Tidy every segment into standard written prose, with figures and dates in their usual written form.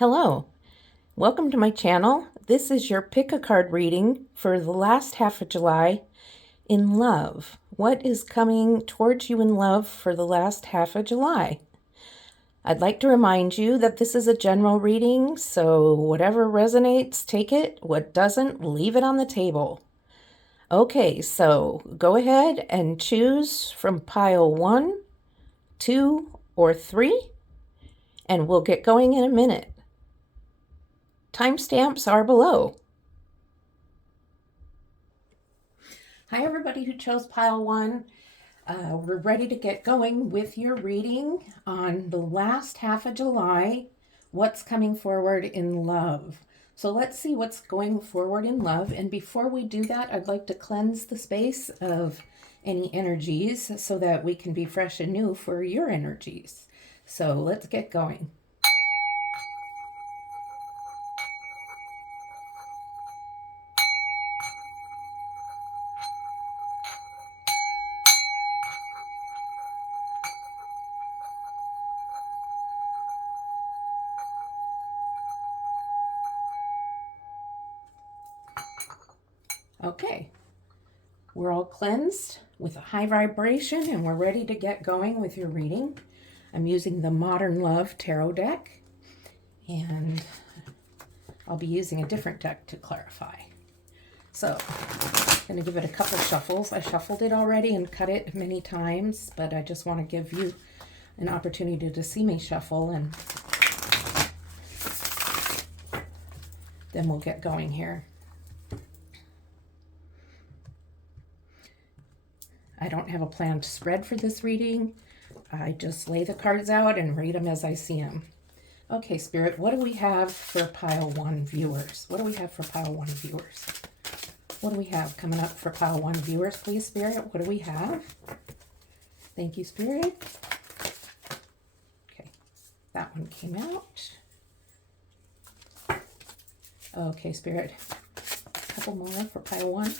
Hello, welcome to my channel. This is your pick a card reading for the last half of July in love. What is coming towards you in love for the last half of July? I'd like to remind you that this is a general reading, so whatever resonates, take it. What doesn't, leave it on the table. Okay, so go ahead and choose from pile 1, 2, or 3, and we'll get going in a minute. Timestamps are below. Hi, everybody who chose pile 1. We're ready to get going with your reading on the last half of July. What's coming forward in love? So let's see what's going forward in love. And before we do that, I'd like to cleanse the space of any energies so that we can be fresh and new for your energies. So let's get going. Okay, we're all cleansed with a high vibration and we're ready to get going with your reading. I'm using the Modern Love Tarot deck, and I'll be using a different deck to clarify. So I'm going to give it a couple shuffles. I shuffled it already and cut it many times, but I just want to give you an opportunity to see me shuffle, and then we'll get going here. I don't have a planned spread for this reading. I just lay the cards out and read them as I see them. Okay, Spirit, what do we have for pile 1 viewers? What do we have for pile 1 viewers? What do we have coming up for pile 1 viewers, please, Spirit? What do we have? Thank you, Spirit. Okay, that one came out. Okay, Spirit, a couple more for pile 1.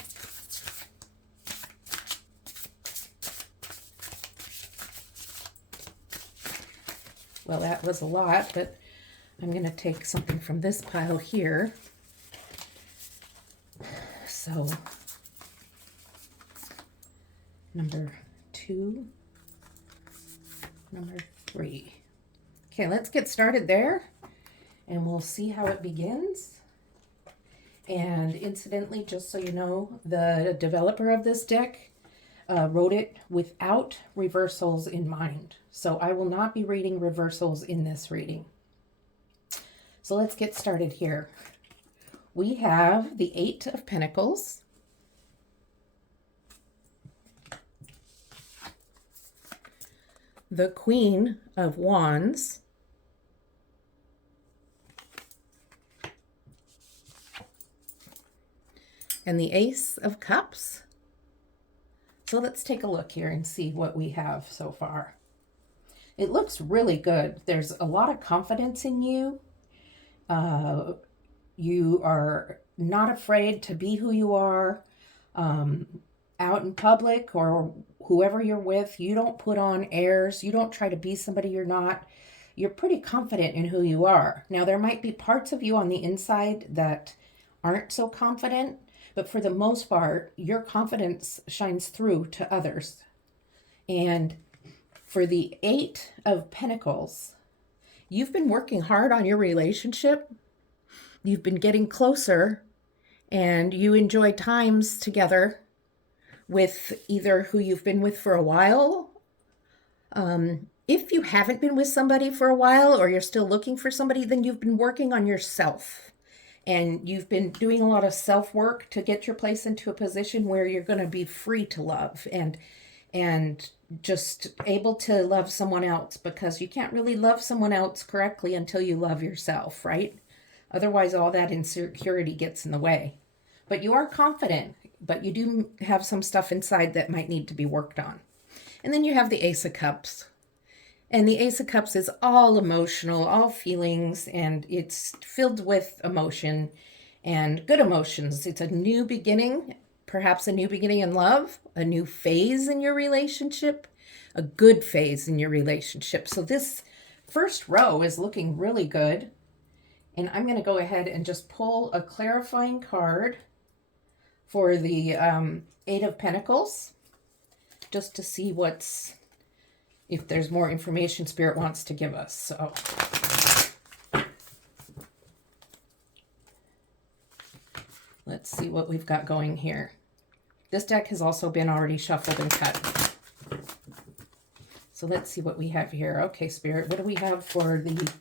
Well, that was a lot, but I'm going to take something from this pile here. So, number 2, number 3. Okay, let's get started there, and we'll see how it begins. And incidentally, just so you know, the developer of this deck wrote it without reversals in mind. So I will not be reading reversals in this reading. So let's get started here. We have the 8 of Pentacles, the Queen of Wands, and the Ace of Cups. So let's take a look here and see what we have so far. It looks really good. There's a lot of confidence in you. You are not afraid to be who you are out in public or whoever you're with. You don't put on airs. You don't try to be somebody you're not. You're pretty confident in who you are. Now, there might be parts of you on the inside that aren't so confident, but for the most part, your confidence shines through to others. And for the 8 of Pentacles, you've been working hard on your relationship. You've been getting closer, and you enjoy times together with either who you've been with for a while. If you haven't been with somebody for a while, or you're still looking for somebody, then you've been working on yourself. And you've been doing a lot of self-work to get your place into a position where you're going to be free to love and just able to love someone else, because you can't really love someone else correctly until you love yourself, right? Otherwise, all that insecurity gets in the way. But you are confident, but you do have some stuff inside that might need to be worked on. And then you have the Ace of Cups. And the Ace of Cups is all emotional, all feelings, and it's filled with emotion and good emotions. It's a new beginning, perhaps a new beginning in love, a new phase in your relationship, a good phase in your relationship. So this first row is looking really good. And I'm going to go ahead and just pull a clarifying card for the Eight of Pentacles, just to see if there's more information Spirit wants to give us. So let's see what we've got going here. This deck has also been already shuffled and cut. So let's see what we have here. Okay, Spirit, what do we have for the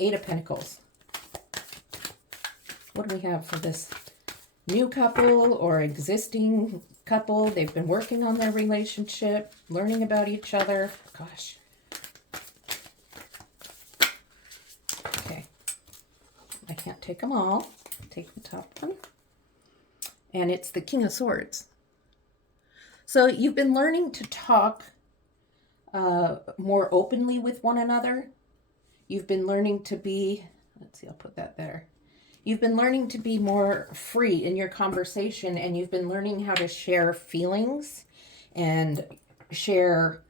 Eight of Pentacles? What do we have for this new couple or existing couple? They've been working on their relationship, learning about each other. Gosh. Okay. I can't take them all. Take the top one. And it's the King of Swords. So you've been learning to talk more openly with one another. You've been learning to be, let's see, I'll put that there. You've been learning to be more free in your conversation, and you've been learning how to share feelings and share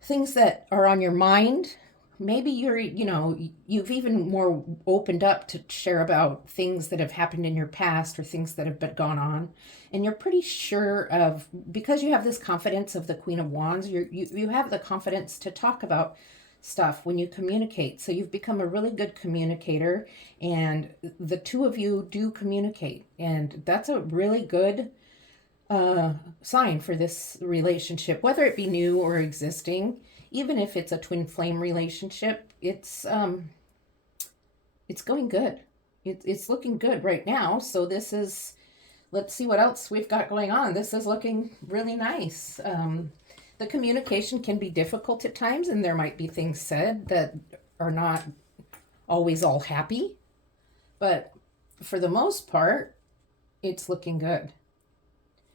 things that are on your mind. Maybe you've even more opened up to share about things that have happened in your past or things that have gone on. And you're pretty sure of, because you have this confidence of the Queen of Wands, you have the confidence to talk about stuff when you communicate. So you've become a really good communicator, and the two of you do communicate. And that's a really good sign for this relationship, whether it be new or existing. Even if it's a twin flame relationship, it's going good. It's looking good right now. So let's see what else we've got going on. This is looking really nice. The communication can be difficult at times, and there might be things said that are not always all happy. But for the most part, it's looking good.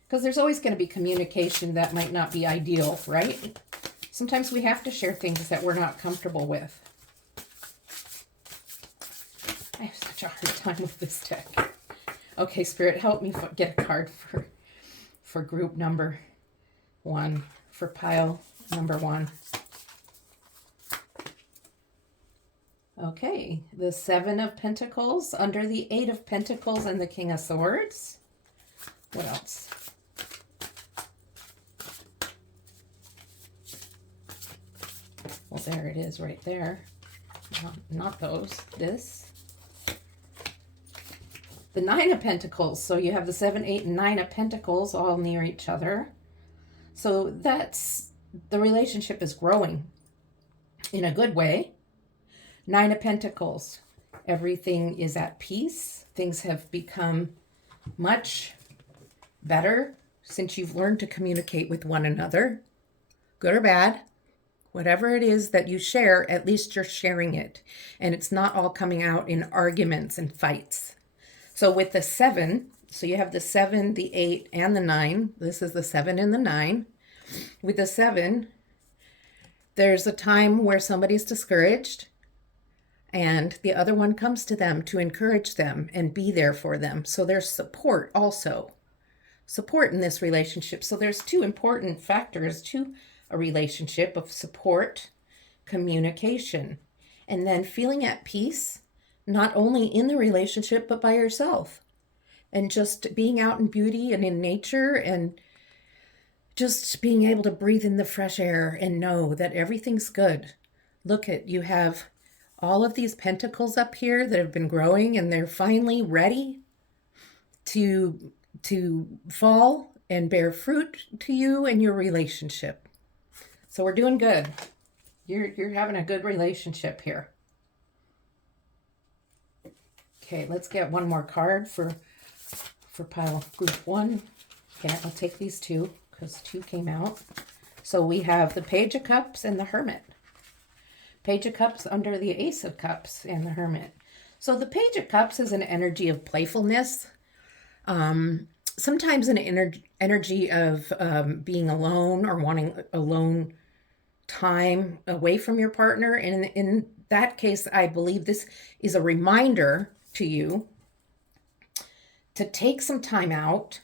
Because there's always going to be communication that might not be ideal, right? Sometimes we have to share things that we're not comfortable with. I have such a hard time with this deck. Okay, Spirit, help me get a card for group number 1, for pile number 1. Okay, the 7 of Pentacles under the 8 of Pentacles and the King of Swords. What else? Well, there it is right there. Not those. This. The 9 of Pentacles. So you have the 7, 8, and 9 of Pentacles all near each other. So the relationship is growing in a good way. 9 of Pentacles. Everything is at peace. Things have become much better since you've learned to communicate with one another. Good or bad. Whatever it is that you share, at least you're sharing it. And it's not all coming out in arguments and fights. So with the 7, so you have the 7, the 8, and the 9. This is the 7 and the 9. With the 7, there's a time where somebody's discouraged, and the other one comes to them to encourage them and be there for them. So there's support also. Support in this relationship. So there's 2 important factors to a relationship of support, communication, and then feeling at peace, not only in the relationship, but by yourself. And just being out in beauty and in nature, and just being able to breathe in the fresh air and know that everything's good. Look at, you have all of these pentacles up here that have been growing, and they're finally ready to fall and bear fruit to you and your relationship. So we're doing good. You're having a good relationship here. Okay, let's get one more card for pile group 1. Okay, I'll take these 2 because 2 came out. So we have the Page of Cups and the Hermit. Page of Cups under the Ace of Cups and the Hermit. So the Page of Cups is an energy of playfulness. Sometimes an energy of being alone or wanting alone time away from your partner. And in that case, I believe this is a reminder to you to take some time out.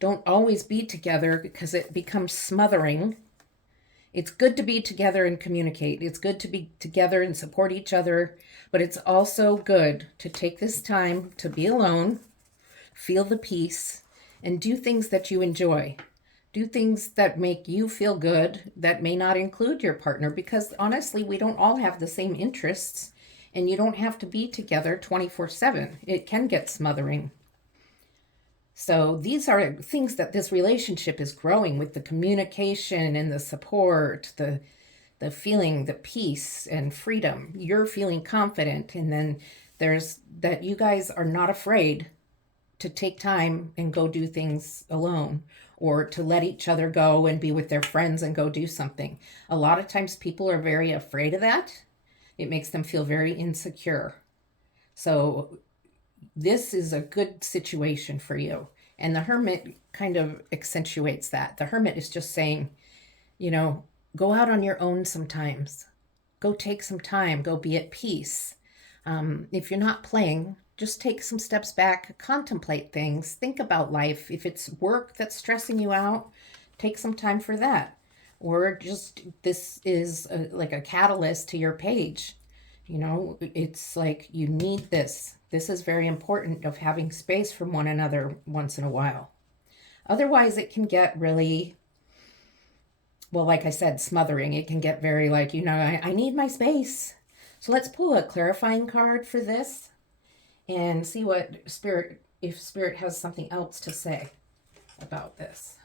Don't always be together because it becomes smothering. It's good to be together and communicate. It's good to be together and support each other, but it's also good to take this time to be alone, feel the peace, and do things that you enjoy. Do things that make you feel good that may not include your partner, because honestly, we don't all have the same interests, and you don't have to be together 24/7. It can get smothering. So these are things that this relationship is growing with: the communication and the support, the feeling, the peace and freedom. You're feeling confident, and then there's that you guys are not afraid to take time and go do things alone, or to let each other go and be with their friends and go do something. A lot of times people are very afraid of that. It makes them feel very insecure. So this is a good situation for you. And the hermit kind of accentuates that. The hermit is just saying, you know, go out on your own sometimes. Go take some time. Go be at peace. If you're not playing, just take some steps back, contemplate things, think about life. If it's work that's stressing you out, take some time for that. Or just, this is like a catalyst to your page. You know, it's like you need this. This is very important, of having space from one another once in a while. Otherwise, it can get really, well, like I said, smothering. It can get very like, I need my space. So let's pull a clarifying card for this and see if Spirit has something else to say about this.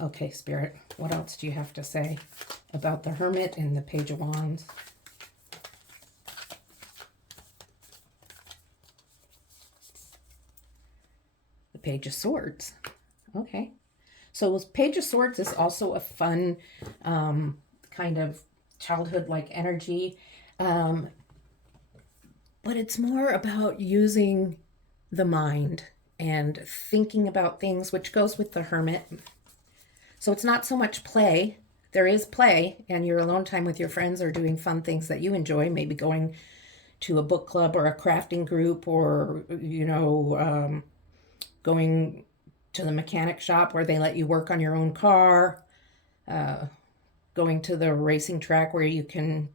Okay, Spirit, what else do you have to say about the Hermit and the Page of Wands? The Page of Swords. Okay. So Page of Swords is also a fun kind of childhood-like energy. But it's more about using the mind and thinking about things, which goes with the Hermit. So it's not so much play. There is play, and you're alone time with your friends or doing fun things that you enjoy, maybe going to a book club or a crafting group, or, going to the mechanic shop where they let you work on your own car, going to the racing track where you can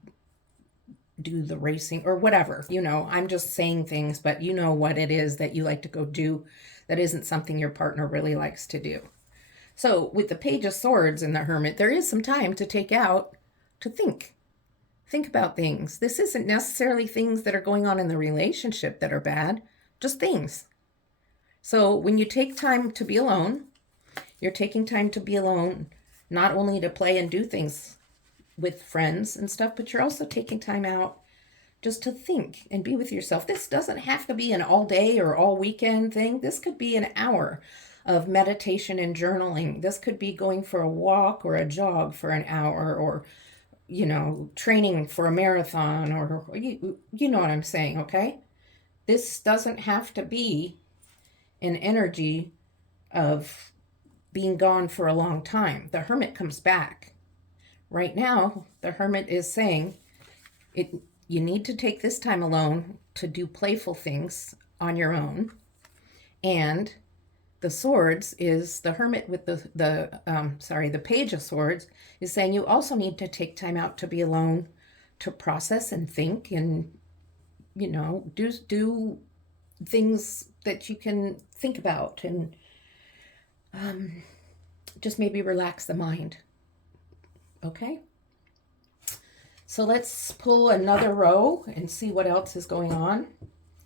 do the racing or whatever. I'm just saying things, but you know what it is that you like to go do that isn't something your partner really likes to do. So with the Page of Swords and the Hermit, there is some time to take out to think about things. This isn't necessarily things that are going on in the relationship that are bad, just things. So when you take time to be alone, you're taking time to be alone, not only to play and do things with friends and stuff, but you're also taking time out just to think and be with yourself. This doesn't have to be an all day or all weekend thing. This could be an hour of meditation and journaling. This could be going for a walk or a jog for an hour, or, training for a marathon, or you know what I'm saying, okay? This doesn't have to be an energy of being gone for a long time. The Hermit comes back. Right now, the Hermit is saying you need to take this time alone to do playful things on your own. And the Swords is the Hermit with the Page of Swords is saying you also need to take time out to be alone, to process and think, and do things that you can think about, and just maybe relax the mind. Okay, so let's pull another row and see what else is going on.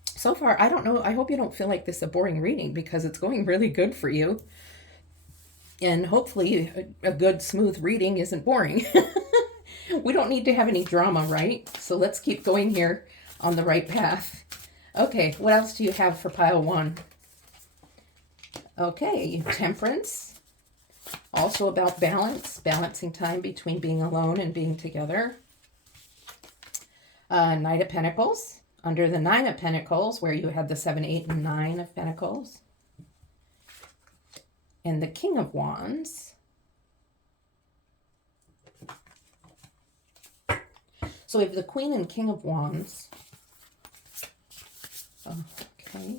So far, I don't know. I hope you don't feel like this is a boring reading, because it's going really good for you. And hopefully a good, smooth reading isn't boring. We don't need to have any drama, right? So let's keep going here on the right path. Okay, what else do you have for pile one? Okay, Temperance. Also about balance, balancing time between being alone and being together. Knight of Pentacles. Under the Nine of Pentacles, where you had the 7, 8, and 9 of Pentacles. And the King of Wands. So we have the Queen and King of Wands. Okay.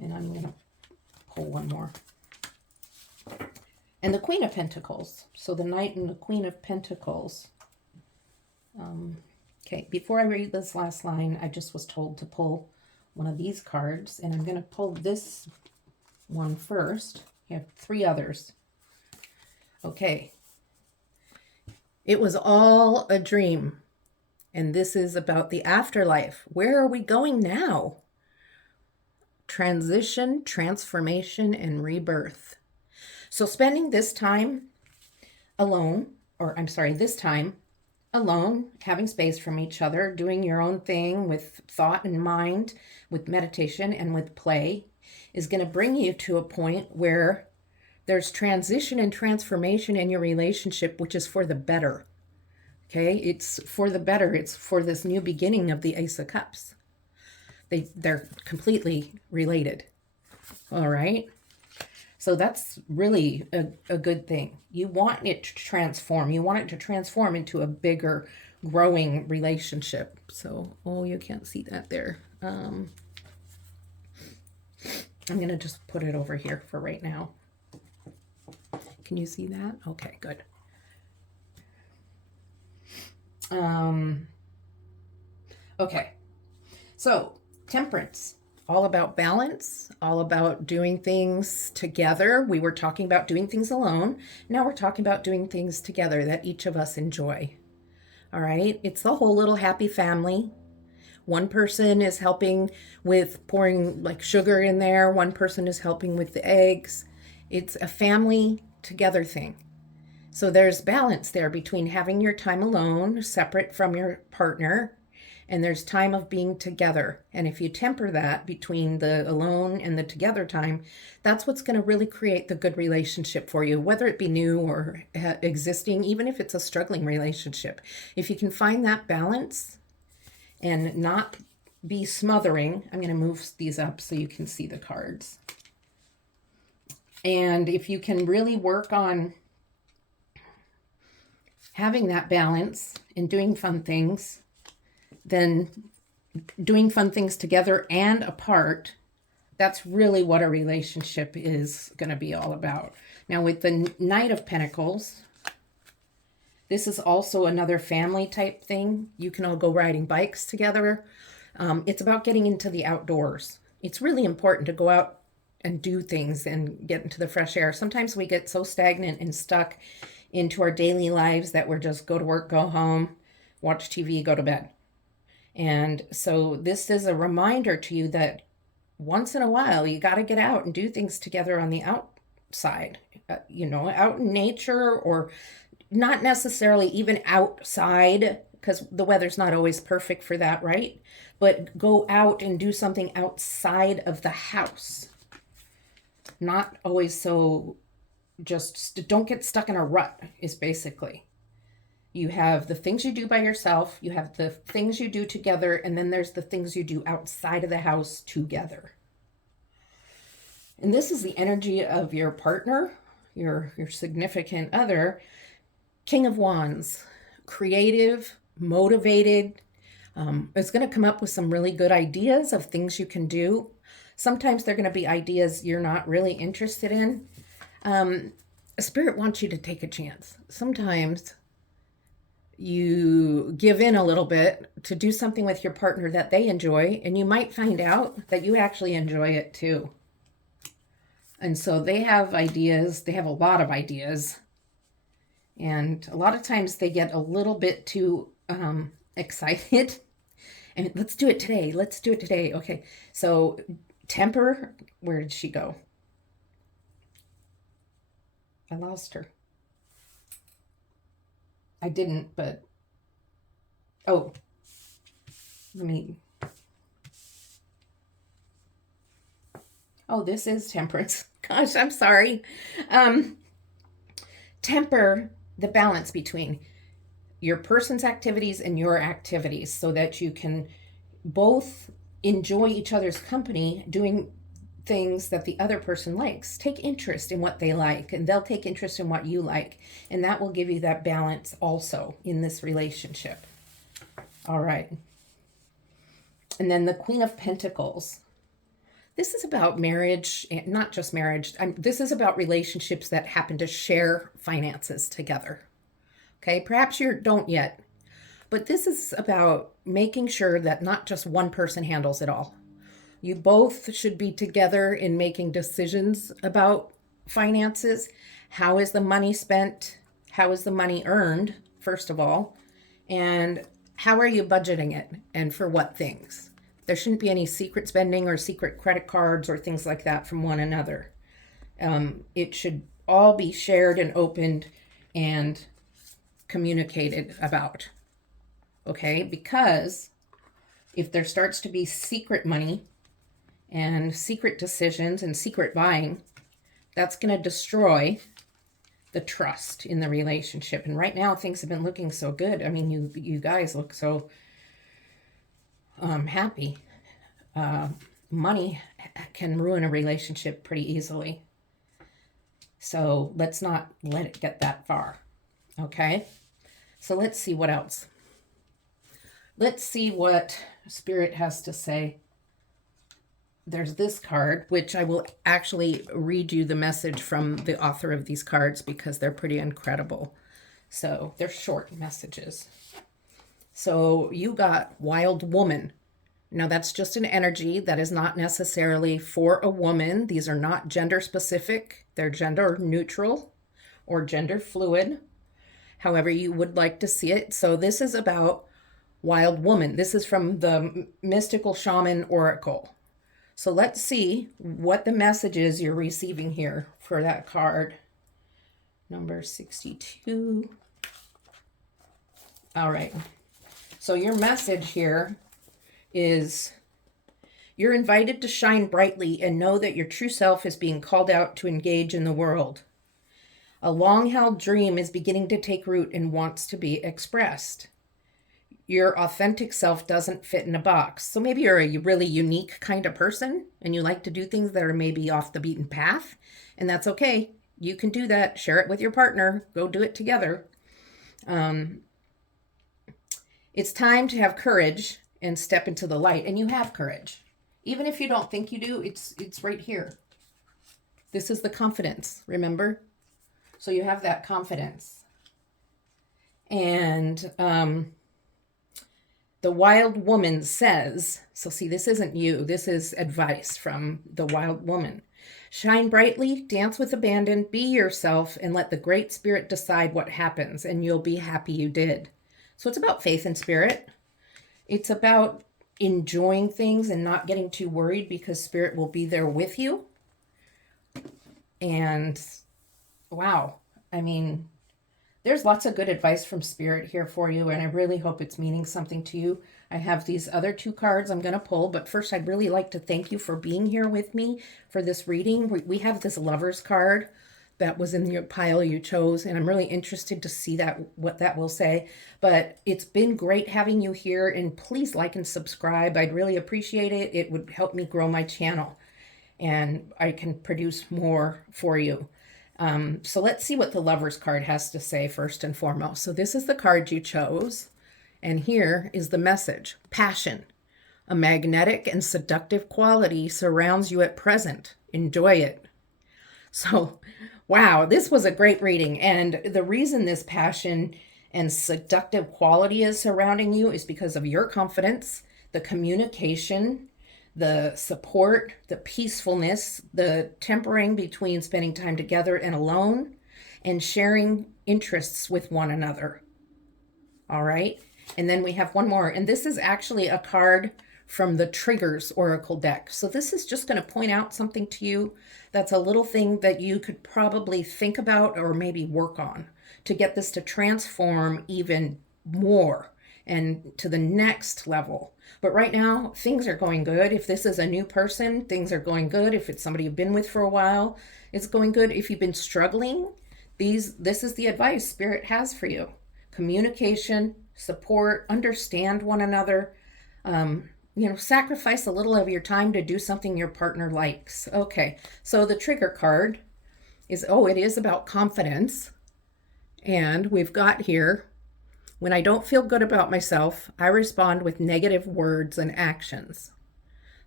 And I'm going to pull one more. And the Queen of Pentacles. So the Knight and the Queen of Pentacles. Okay, before I read this last line, I just was told to pull one of these cards, and I'm going to pull this one first. You have 3 others. Okay. It was all a dream, and this is about the afterlife. Where are we going now? Transition, transformation, and rebirth. So spending this time alone, this time alone, having space from each other, doing your own thing with thought and mind, with meditation and with play, is going to bring you to a point where there's transition and transformation in your relationship, which is for the better. Okay, it's for the better. It's for this new beginning of the Ace of Cups. They're completely related. All right. So that's really a good thing. You want it to transform. You want it to transform into a bigger, growing relationship. So, oh, you can't see that there. I'm going to just put it over here for right now. Can you see that? Okay, good. Okay. So, Temperance. All about balance, all about doing things together. We were talking about doing things alone. Now we're talking about doing things together that each of us enjoy. All right. It's the whole little happy family. One person is helping with pouring like sugar in there. One person is helping with the eggs. It's a family together thing. So there's balance there between having your time alone, separate from your partner, and there's time of being together. And if you temper that between the alone and the together time, that's what's going to really create the good relationship for you, whether it be new or existing, even if it's a struggling relationship. If you can find that balance and not be smothering, I'm going to move these up so you can see the cards. And if you can really work on having that balance and doing fun things, then doing fun things together and apart, that's really what a relationship is going to be all about. Now with the Knight of Pentacles, this is also another family type thing. You can all go riding bikes together. It's about getting into the outdoors. It's really important to go out and do things and get into the fresh air. Sometimes we get so stagnant and stuck into our daily lives that we're just go to work, go home, watch TV, go to bed. And so this is a reminder to you that once in a while, you got to get out and do things together on the outside, out in nature, or not necessarily even outside, because the weather's not always perfect for that, right? But go out and do something outside of the house. Not always so, just don't get stuck in a rut is basically. You have the things you do by yourself, you have the things you do together, and then there's the things you do outside of the house together. And this is the energy of your partner, your significant other, King of Wands, creative, motivated. It's going to come up with some really good ideas of things you can do. Sometimes they're going to be ideas you're not really interested in. Spirit wants you to take a chance. Sometimes you give in a little bit to do something with your partner that they enjoy, and you might find out that you actually enjoy it too. And so they have ideas. They have a lot of ideas. And a lot of times they get a little bit too excited. And let's do it today. Let's do it today. Okay. So temper. Where did she go? I lost her. I didn't, but oh, this is Temperance. Gosh, I'm sorry. Temper the balance between your person's activities and your activities so that you can both enjoy each other's company doing things that the other person likes. Take interest in what they like, and they'll take interest in what you like, and that will give you that balance also in this relationship. All right. And then the Queen of Pentacles. This is about marriage, and not just marriage. This is about relationships that happen to share finances together. Okay, perhaps you don't yet, but this is about making sure that not just one person handles it all. You both should be together in making decisions about finances. How is the money spent? How is the money earned, first of all? And how are you budgeting it? And for what things? There shouldn't be any secret spending or secret credit cards or things like that from one another. It should all be shared and opened and communicated about. Okay? Because if there starts to be secret money and secret decisions and secret buying, that's going to destroy the trust in the relationship. And right now things have been looking so good. I mean, you guys look so happy. Money can ruin a relationship pretty easily. So let's not let it get that far. Okay? So let's see what else. Let's see what Spirit has to say. There's this card, which I will actually read you the message from the author of these cards because they're pretty incredible. So they're short messages. So you got Wild Woman. Now that's just an energy that is not necessarily for a woman. These are not gender specific. They're gender neutral or gender fluid, however you would like to see it. So this is about Wild Woman. This is from the Mystical Shaman Oracle. So let's see what the message is you're receiving here for that card. Number 62. All right. So your message here is you're invited to shine brightly and know that your true self is being called out to engage in the world. A long-held dream is beginning to take root and wants to be expressed. Your authentic self doesn't fit in a box. So maybe you're a really unique kind of person and you like to do things that are maybe off the beaten path, and that's okay. You can do that. Share it with your partner. Go do it together. It's time to have courage and step into the light, and you have courage. Even if you don't think you do, it's right here. This is the confidence, remember? So you have that confidence. And the Wild Woman says, so see, this isn't you. This is advice from the Wild Woman. Shine brightly, dance with abandon, be yourself, and let the Great Spirit decide what happens, and you'll be happy you did. So it's about faith and spirit. It's about enjoying things and not getting too worried because Spirit will be there with you. And wow, I mean, there's lots of good advice from Spirit here for you, and I really hope it's meaning something to you. I have these other two cards I'm going to pull, but first I'd really like to thank you for being here with me for this reading. We have this Lovers card that was in your pile you chose, and I'm really interested to see what that will say. But it's been great having you here, and please like and subscribe. I'd really appreciate it. It would help me grow my channel, and I can produce more for you. So let's see what the Lovers card has to say first and foremost. So this is the card you chose, and here is the message. Passion. A magnetic and seductive quality surrounds you at present. Enjoy it. So, wow, this was a great reading. And the reason this passion and seductive quality is surrounding you is because of your confidence, the communication, the support, the peacefulness, the tempering between spending time together and alone, and sharing interests with one another. All right. And then we have one more. And this is actually a card from the Triggers Oracle deck. So this is just going to point out something to you that's a little thing that you could probably think about or maybe work on to get this to transform even more and to the next level. But right now, things are going good. If this is a new person, things are going good. If it's somebody you've been with for a while, it's going good. If you've been struggling, this is the advice Spirit has for you. Communication, support, understand one another, sacrifice a little of your time to do something your partner likes. Okay, so the trigger card is, it is about confidence. And we've got here, when I don't feel good about myself, I respond with negative words and actions.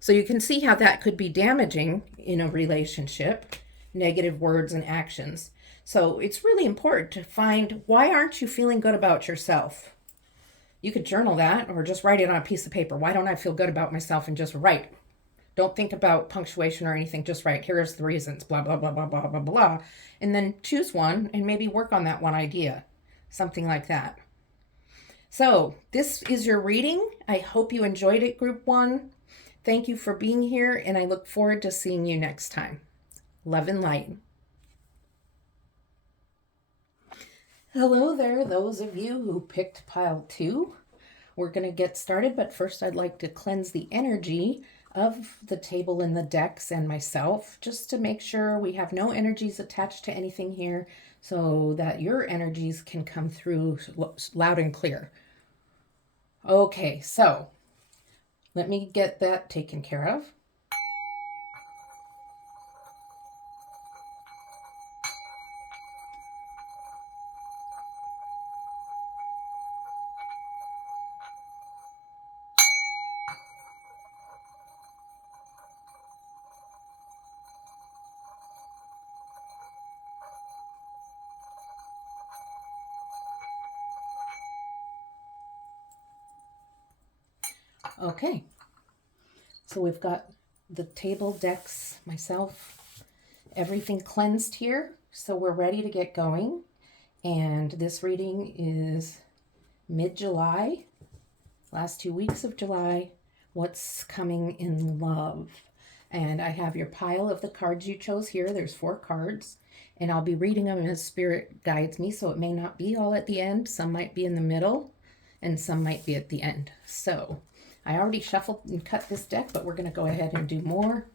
So you can see how that could be damaging in a relationship, negative words and actions. So it's really important to find, why aren't you feeling good about yourself? You could journal that or just write it on a piece of paper. Why don't I feel good about myself? And just write. Don't think about punctuation or anything. Just write, here's the reasons, blah, blah, blah, blah, blah, blah, blah. And then choose one and maybe work on that one idea. Something like that. So this is your reading. I hope you enjoyed it, Group 1. Thank you for being here, and I look forward to seeing you next time. Love and light. Hello there, those of you who picked pile 2. We're going to get started, but first I'd like to cleanse the energy of the table and the decks and myself, just to make sure we have no energies attached to anything here, so that your energies can come through loud and clear. Okay, so let me get that taken care of. Okay, so we've got the table, decks, myself, everything cleansed here. So we're ready to get going. And this reading is mid-July, last 2 weeks of July, what's coming in love. And I have your pile of the cards you chose here. There's 4 cards. And I'll be reading them as Spirit guides me. So it may not be all at the end. Some might be in the middle. And some might be at the end. So I already shuffled and cut this deck, but we're going to go ahead and do more,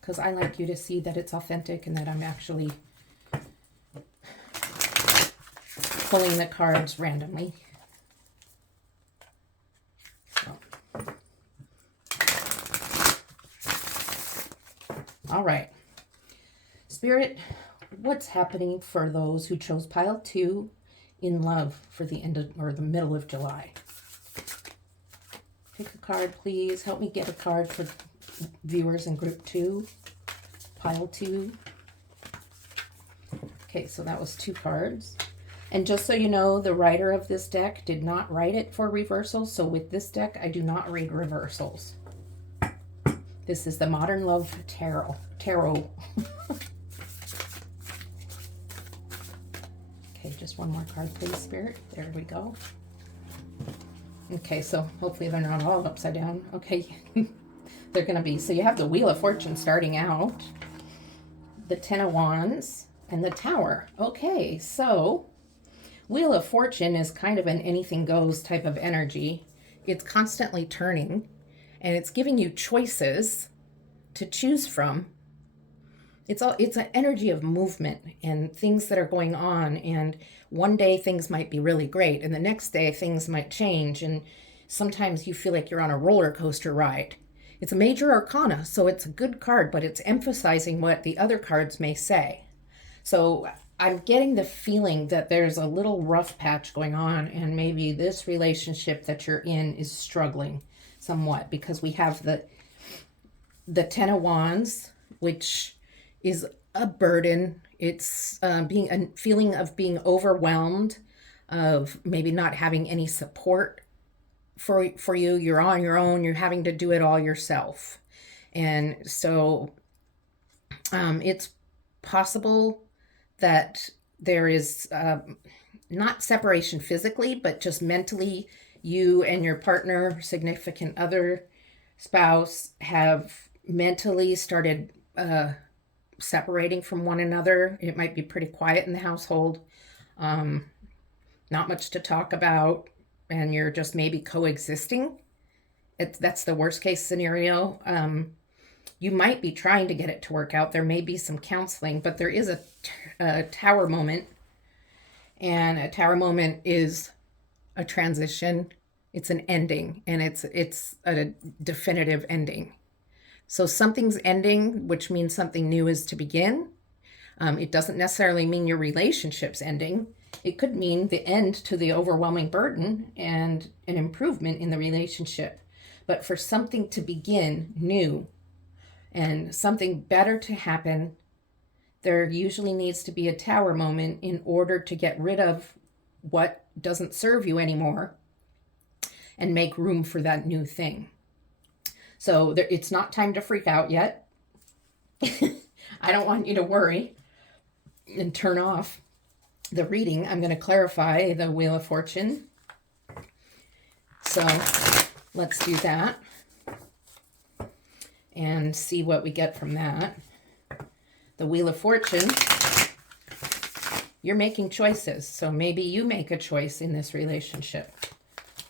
because I like you to see that it's authentic and that I'm actually pulling the cards randomly. So. All right. Spirit, what's happening for those who chose pile 2 in love for the end of, or the middle of July? Pick a card, please. Help me get a card for viewers in group 2, pile 2. Okay, so that was 2 cards. And just so you know, the writer of this deck did not write it for reversals. So with this deck, I do not read reversals. This is the Modern Love Tarot. Okay, just one more card, please, Spirit. There we go. Okay, so hopefully they're not all upside down. Okay, they're going to be. So you have the Wheel of Fortune starting out, the 10 of Wands, and the Tower. Okay, so Wheel of Fortune is kind of an anything goes type of energy. It's constantly turning, and it's giving you choices to choose from. It's an energy of movement and things that are going on. And one day things might be really great, and the next day things might change. And sometimes you feel like you're on a roller coaster ride. It's a major arcana, so it's a good card, but it's emphasizing what the other cards may say. So I'm getting the feeling that there's a little rough patch going on, and maybe this relationship that you're in is struggling somewhat, because we have the 10 of Wands, which is a burden. It's being a feeling of being overwhelmed, of maybe not having any support for you. You're on your own. You're having to do it all yourself. And so it's possible that there is not separation physically, but just mentally, you and your partner, significant other, spouse have mentally started separating from one another. It might be pretty quiet in the household, not much to talk about, and you're just maybe coexisting. That's the worst case scenario. You might be trying to get it to work out. There may be some counseling, but there is a tower moment, and a tower moment is a transition. It's an ending, and it's a definitive ending. So something's ending, which means something new is to begin. It doesn't necessarily mean your relationship's ending. It could mean the end to the overwhelming burden and an improvement in the relationship. But for something to begin new and something better to happen, there usually needs to be a tower moment in order to get rid of what doesn't serve you anymore and make room for that new thing. So it's not time to freak out yet. I don't want you to worry and turn off the reading. I'm going to clarify the Wheel of Fortune. So let's do that and see what we get from that. The Wheel of Fortune, you're making choices. So maybe you make a choice in this relationship.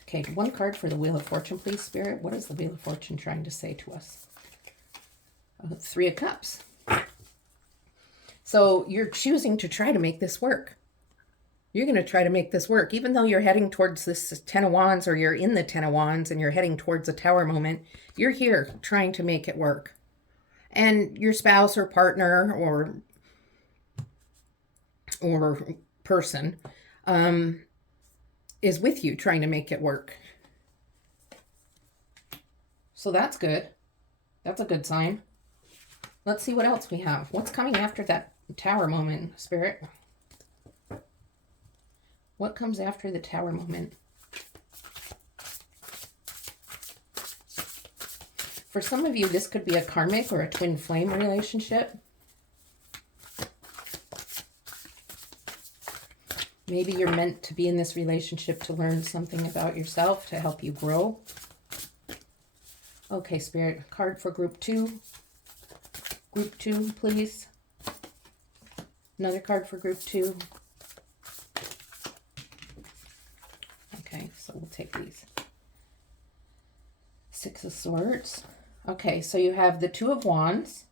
Okay, one card for the Wheel of Fortune, please, Spirit. What is the Wheel of Fortune trying to say to us? Three of Cups. So you're choosing to try to make this work. You're going to try to make this work. Even though you're heading towards this Ten of Wands, or you're in the Ten of Wands and you're heading towards a tower moment, you're here trying to make it work. And your spouse or partner or person is with you trying to make it work. So that's good. That's a good sign. Let's see what else we have. What's coming after that tower moment, Spirit? What comes after the tower moment? For some of you, this could be a karmic or a twin flame relationship. Maybe you're meant to be in this relationship to learn something about yourself, to help you grow. Okay, Spirit, card for group 2. Group 2, please. Another card for group 2. Okay, so we'll take these. Six of Swords. Okay, so you have the Two of Wands,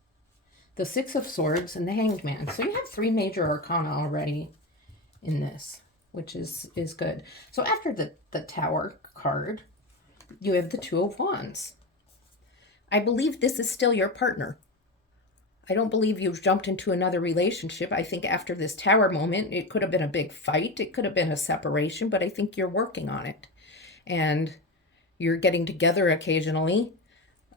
the Six of Swords, and the Hanged Man. So you have 3 major arcana already in this, which is good. So after the Tower card, you have the Two of Wands. I believe this is still your partner. I don't believe you've jumped into another relationship. I think after this Tower moment, it could have been a big fight. It could have been a separation, but I think you're working on it. And you're getting together occasionally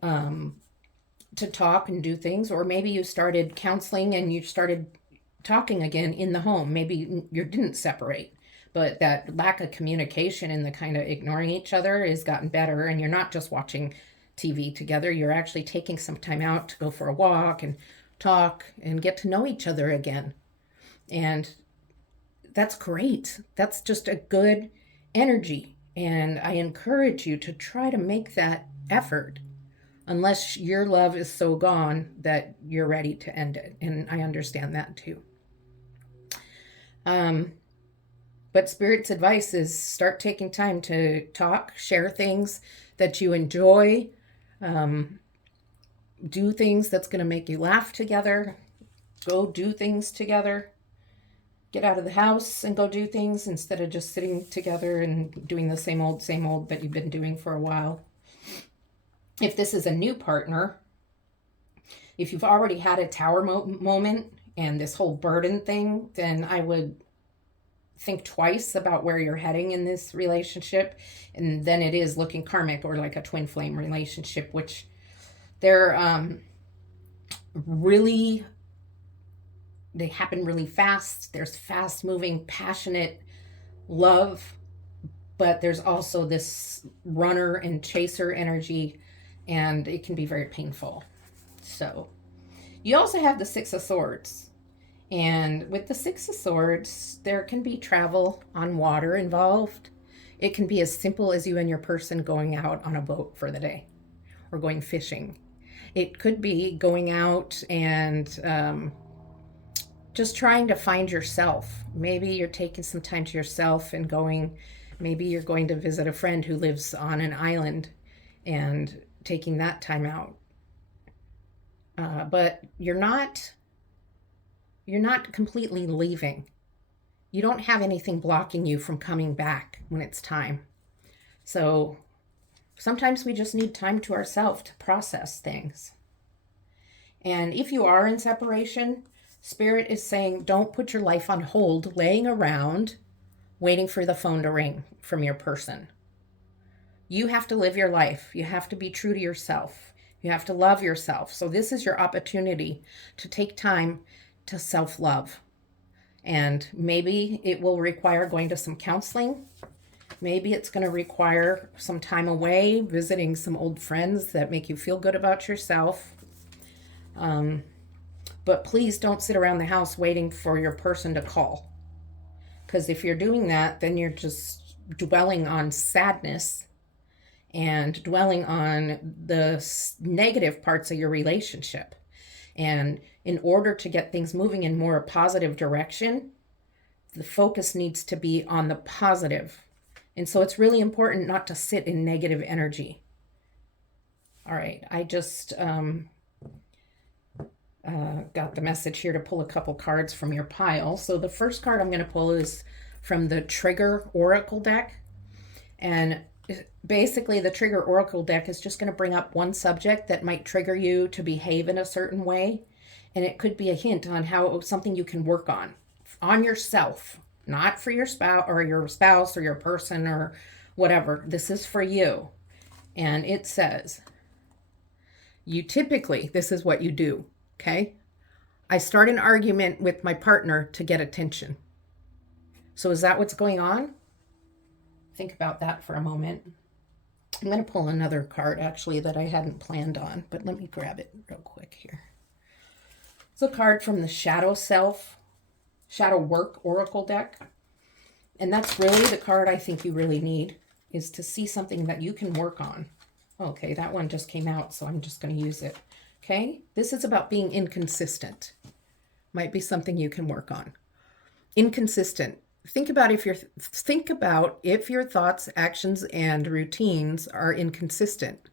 to talk and do things. Or maybe you started counseling and you started talking again in the home. Maybe you didn't separate, but that lack of communication and the kind of ignoring each other has gotten better. And you're not just watching TV together. You're actually taking some time out to go for a walk and talk and get to know each other again. And that's great. That's just a good energy. And I encourage you to try to make that effort, unless your love is so gone that you're ready to end it. And I understand that too. But Spirit's advice is start taking time to talk, share things that you enjoy, do things that's going to make you laugh together, go do things together, get out of the house and go do things instead of just sitting together and doing the same old that you've been doing for a while. If this is a new partner, if you've already had a tower moment and this whole burden thing, then I would think twice about where you're heading in this relationship. And then it is looking karmic or like a twin flame relationship, which they're they happen really fast. There's fast moving, passionate love, but there's also this runner and chaser energy, and it can be very painful. So you also have the Six of Swords. And with the Six of Swords, there can be travel on water involved. It can be as simple as you and your person going out on a boat for the day or going fishing. It could be going out and just trying to find yourself. Maybe you're taking some time to yourself and maybe you're going to visit a friend who lives on an island and taking that time out. But you're not completely leaving. You don't have anything blocking you from coming back when it's time. So sometimes we just need time to ourselves to process things. And if you are in separation, Spirit is saying, don't put your life on hold, laying around, waiting for the phone to ring from your person. You have to live your life. You have to be true to yourself. You have to love yourself. So this is your opportunity to take time to self-love. And maybe it will require going to some counseling. Maybe it's going to require some time away, visiting some old friends that make you feel good about yourself. But please don't sit around the house waiting for your person to call. Because if you're doing that, then you're just dwelling on sadness and dwelling on the negative parts of your relationship. And in order to get things moving in more positive direction, the focus needs to be on the positive. And so it's really important not to sit in negative energy. All right, I just got the message here to pull a couple cards from your pile. So the first card I'm going to pull is from the Trigger Oracle deck. And basically the Trigger Oracle deck is just going to bring up one subject that might trigger you to behave in a certain way. And it could be a hint on how something you can work on yourself, not for your spouse or your person or whatever. This is for you. And it says, this is what you do. Okay. I start an argument with my partner to get attention. So is that what's going on? Think about that for a moment. I'm going to pull another card actually that I hadn't planned on, but let me grab it real quick here. It's a card from the Shadow Work Oracle deck. And that's really the card I think you really need, is to see something that you can work on. Okay, that one just came out, so I'm just going to use it. Okay, this is about being inconsistent. Might be something you can work on. Inconsistent. Think about if your thoughts, actions, and routines are inconsistent.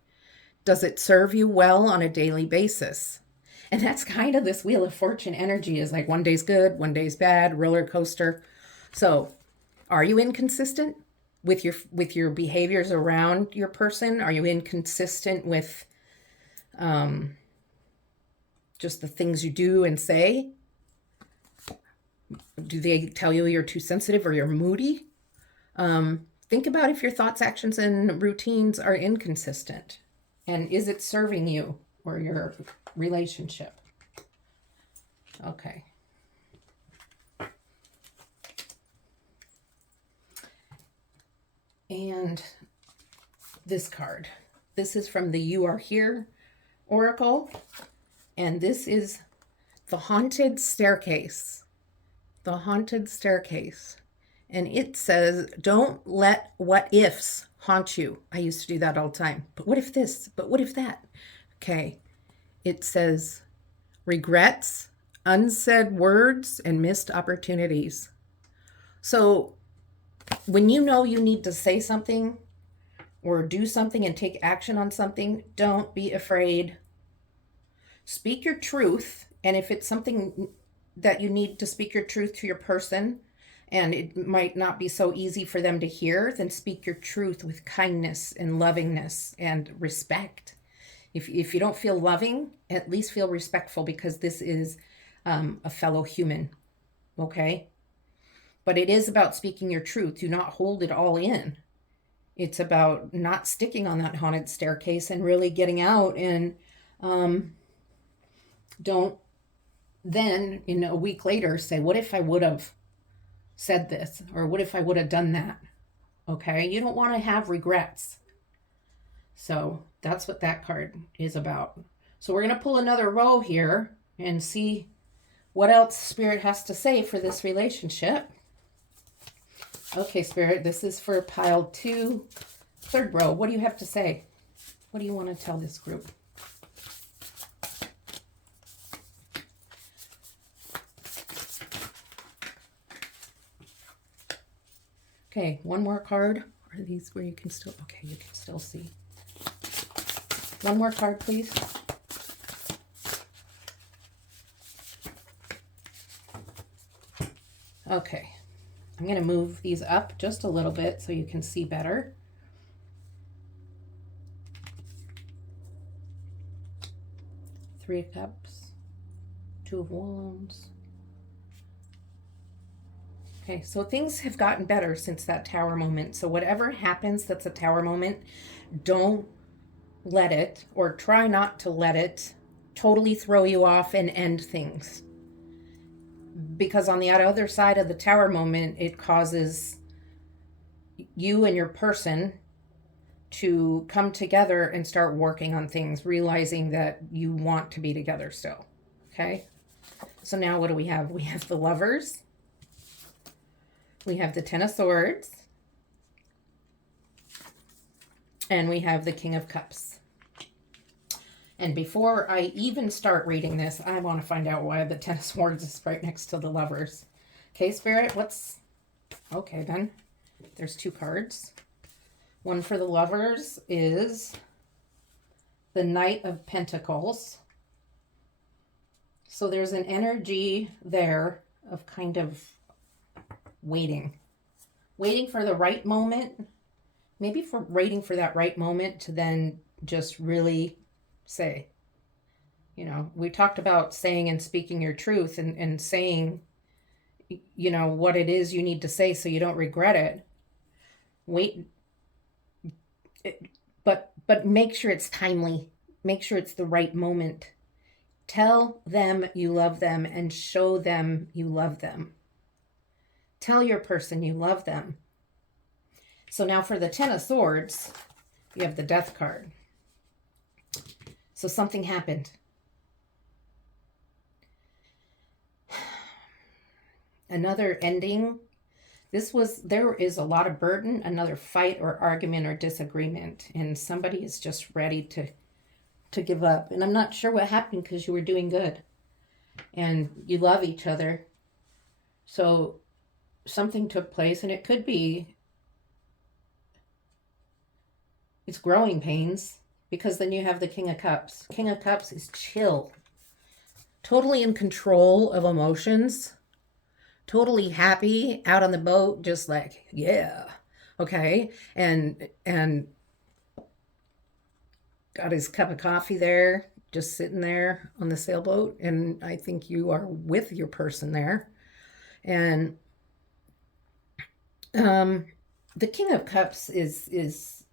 Does it serve you well on a daily basis? And that's kind of this Wheel of Fortune energy, is like one day's good, one day's bad, roller coaster. So, are you inconsistent with your behaviors around your person? Are you inconsistent with just the things you do and say? Do they tell you you're too sensitive or you're moody? Think about if your thoughts, actions, and routines are inconsistent. And is it serving you or your relationship? Okay. And this card. This is from the You Are Here Oracle. And this is the Haunted Staircase. The Haunted Staircase. And it says, don't let what ifs haunt you. I used to do that all the time. But what if this? But what if that? Okay. It says, regrets, unsaid words, and missed opportunities. So when you know you need to say something or do something and take action on something, don't be afraid. Speak your truth. And if it's something that you need to speak your truth to your person, and it might not be so easy for them to hear, then speak your truth with kindness and lovingness and respect. If you don't feel loving, at least feel respectful, because this is a fellow human, okay? But it is about speaking your truth. Do not hold it all in. It's about not sticking on that haunted staircase and really getting out, and don't then, a week later, say, what if I would have said this? Or what if I would have done that? Okay? You don't want to have regrets. So that's what that card is about. So we're going to pull another row here and see what else Spirit has to say for this relationship. Okay, Spirit, this is for pile 2, third row. What do you have to say? What do you want to tell this group? Okay, one more card. Are these where you can still, okay, you can still see. One more card, please. Okay, I'm going to move these up just a little bit so you can see better. Three of Cups, Two of Wands, Okay, so things have gotten better since that tower moment. So whatever happens that's a tower moment, don't let it, or try not to let it, totally throw you off and end things. Because on the other side of the tower moment, it causes you and your person to come together and start working on things, realizing that you want to be together still. Okay? So now what do we have? We have the Lovers. We have the Ten of Swords. And we have the King of Cups. And before I even start reading this, I want to find out why the Ten of Swords is right next to the Lovers. Okay, Spirit, what's... Okay, then. There's two cards. One for the Lovers is the Knight of Pentacles. So there's an energy there of kind of waiting. Waiting for the right moment. Maybe for waiting for that right moment to then just really say. You know, we talked about saying and speaking your truth and saying, you know, what it is you need to say so you don't regret it. Wait, but make sure it's timely. Make sure it's the right moment. Tell them you love them and show them you love them. Tell your person you love them. So now for the Ten of Swords, you have the Death card. So something happened. Another ending. There is a lot of burden, another fight or argument or disagreement, and somebody is just ready to give up. And I'm not sure what happened because you were doing good and you love each other. So something took place, and it could be it's growing pains, because then you have the King of Cups. King of Cups is chill, totally in control of emotions, totally happy, out on the boat, just like, yeah, okay, and got his cup of coffee there, just sitting there on the sailboat, and I think you are with your person there. And the King of Cups is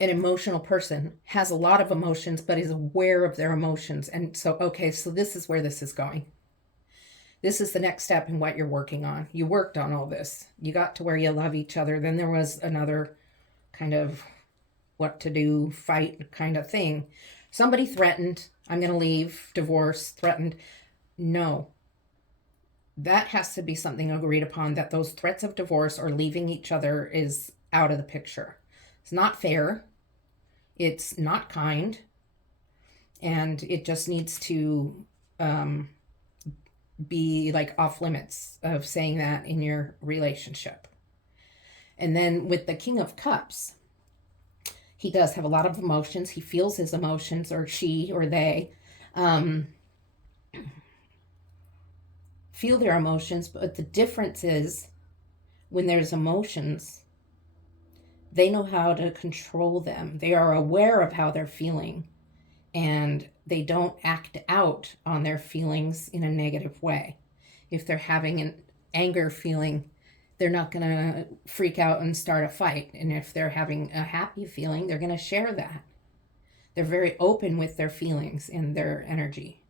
an emotional person, has a lot of emotions, but is aware of their emotions. And so, okay, so this is where this is going. This is the next step in what you're working on. You worked on all this. You got to where you love each other. Then there was another kind of what to do, fight kind of thing. Somebody threatened, I'm going to leave, divorce, threatened. No. That has to be something agreed upon, that those threats of divorce or leaving each other is out of the picture. It's not fair. It's not kind. And it just needs to be like off limits of saying that in your relationship. And then with the King of Cups, he does have a lot of emotions. He feels his emotions, or she or they feel their emotions. But the difference is, when there's emotions, they know how to control them. They are aware of how they're feeling, and they don't act out on their feelings in a negative way. If they're having an anger feeling, they're not going to freak out and start a fight. And if they're having a happy feeling, they're going to share that. They're very open with their feelings and their energy.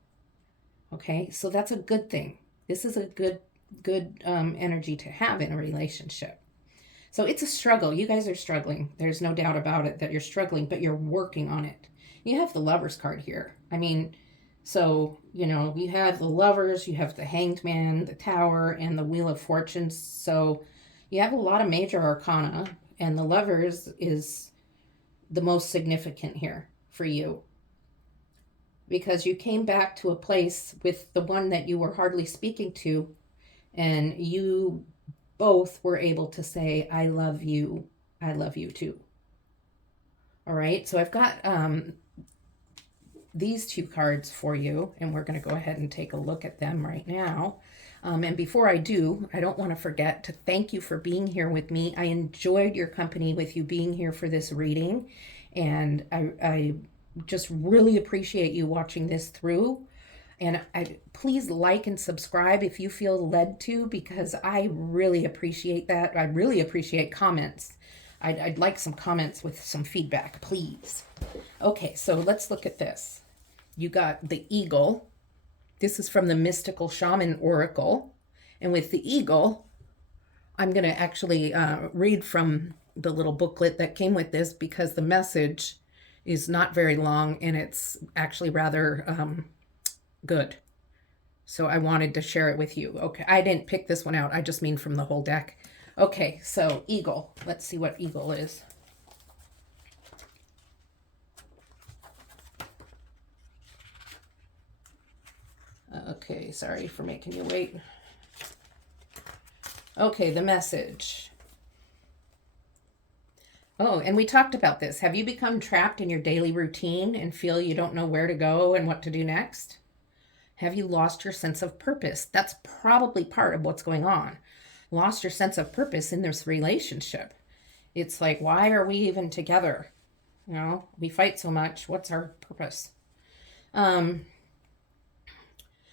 Okay, so that's a good thing. This is a good energy to have in a relationship. So it's a struggle. You guys are struggling. There's no doubt about it that you're struggling, but you're working on it. You have the Lovers card here. I mean, so, you know, you have the Lovers, you have the Hanged Man, the Tower, and the Wheel of Fortune. So you have a lot of major arcana, and the Lovers is the most significant here for you, because you came back to a place with the one that you were hardly speaking to, and you both were able to say, I love you too. All right, so I've got these two cards for you, and we're going to go ahead and take a look at them right now. And before I do, I don't want to forget to thank you for being here with me. I enjoyed your company with you being here for this reading, and I just really appreciate you watching this through. And please like and subscribe if you feel led to, because I really appreciate that. I really appreciate comments. I'd like some comments with some feedback, please. Okay, so let's look at this. You got the eagle. This is from the Mystical Shaman Oracle. And with the eagle, I'm going to actually read from the little booklet that came with this, because the message is not very long and it's actually rather good. So I wanted to share it with you. Okay, I didn't pick this one out. I just mean from the whole deck. Okay, so eagle. Let's see what eagle is. Okay, sorry for making you wait. Okay, the message. Oh, and we talked about this. Have you become trapped in your daily routine and feel you don't know where to go and what to do next? Have you lost your sense of purpose? That's probably part of what's going on. Lost your sense of purpose in this relationship. It's like, why are we even together? You know, we fight so much. What's our purpose? The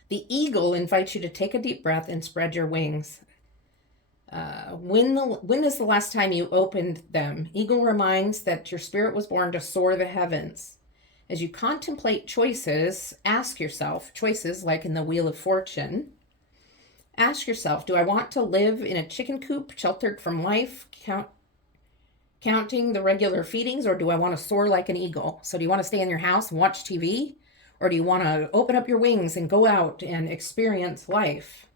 eagle invites you to take a deep breath and spread your wings. When is the last time you opened them? Eagle reminds that your spirit was born to soar the heavens. As you contemplate choices, ask yourself, choices like in the Wheel of Fortune, ask yourself, do I want to live in a chicken coop sheltered from life, counting the regular feedings, or do I want to soar like an eagle? So do you want to stay in your house and watch TV? Or do you want to open up your wings and go out and experience life?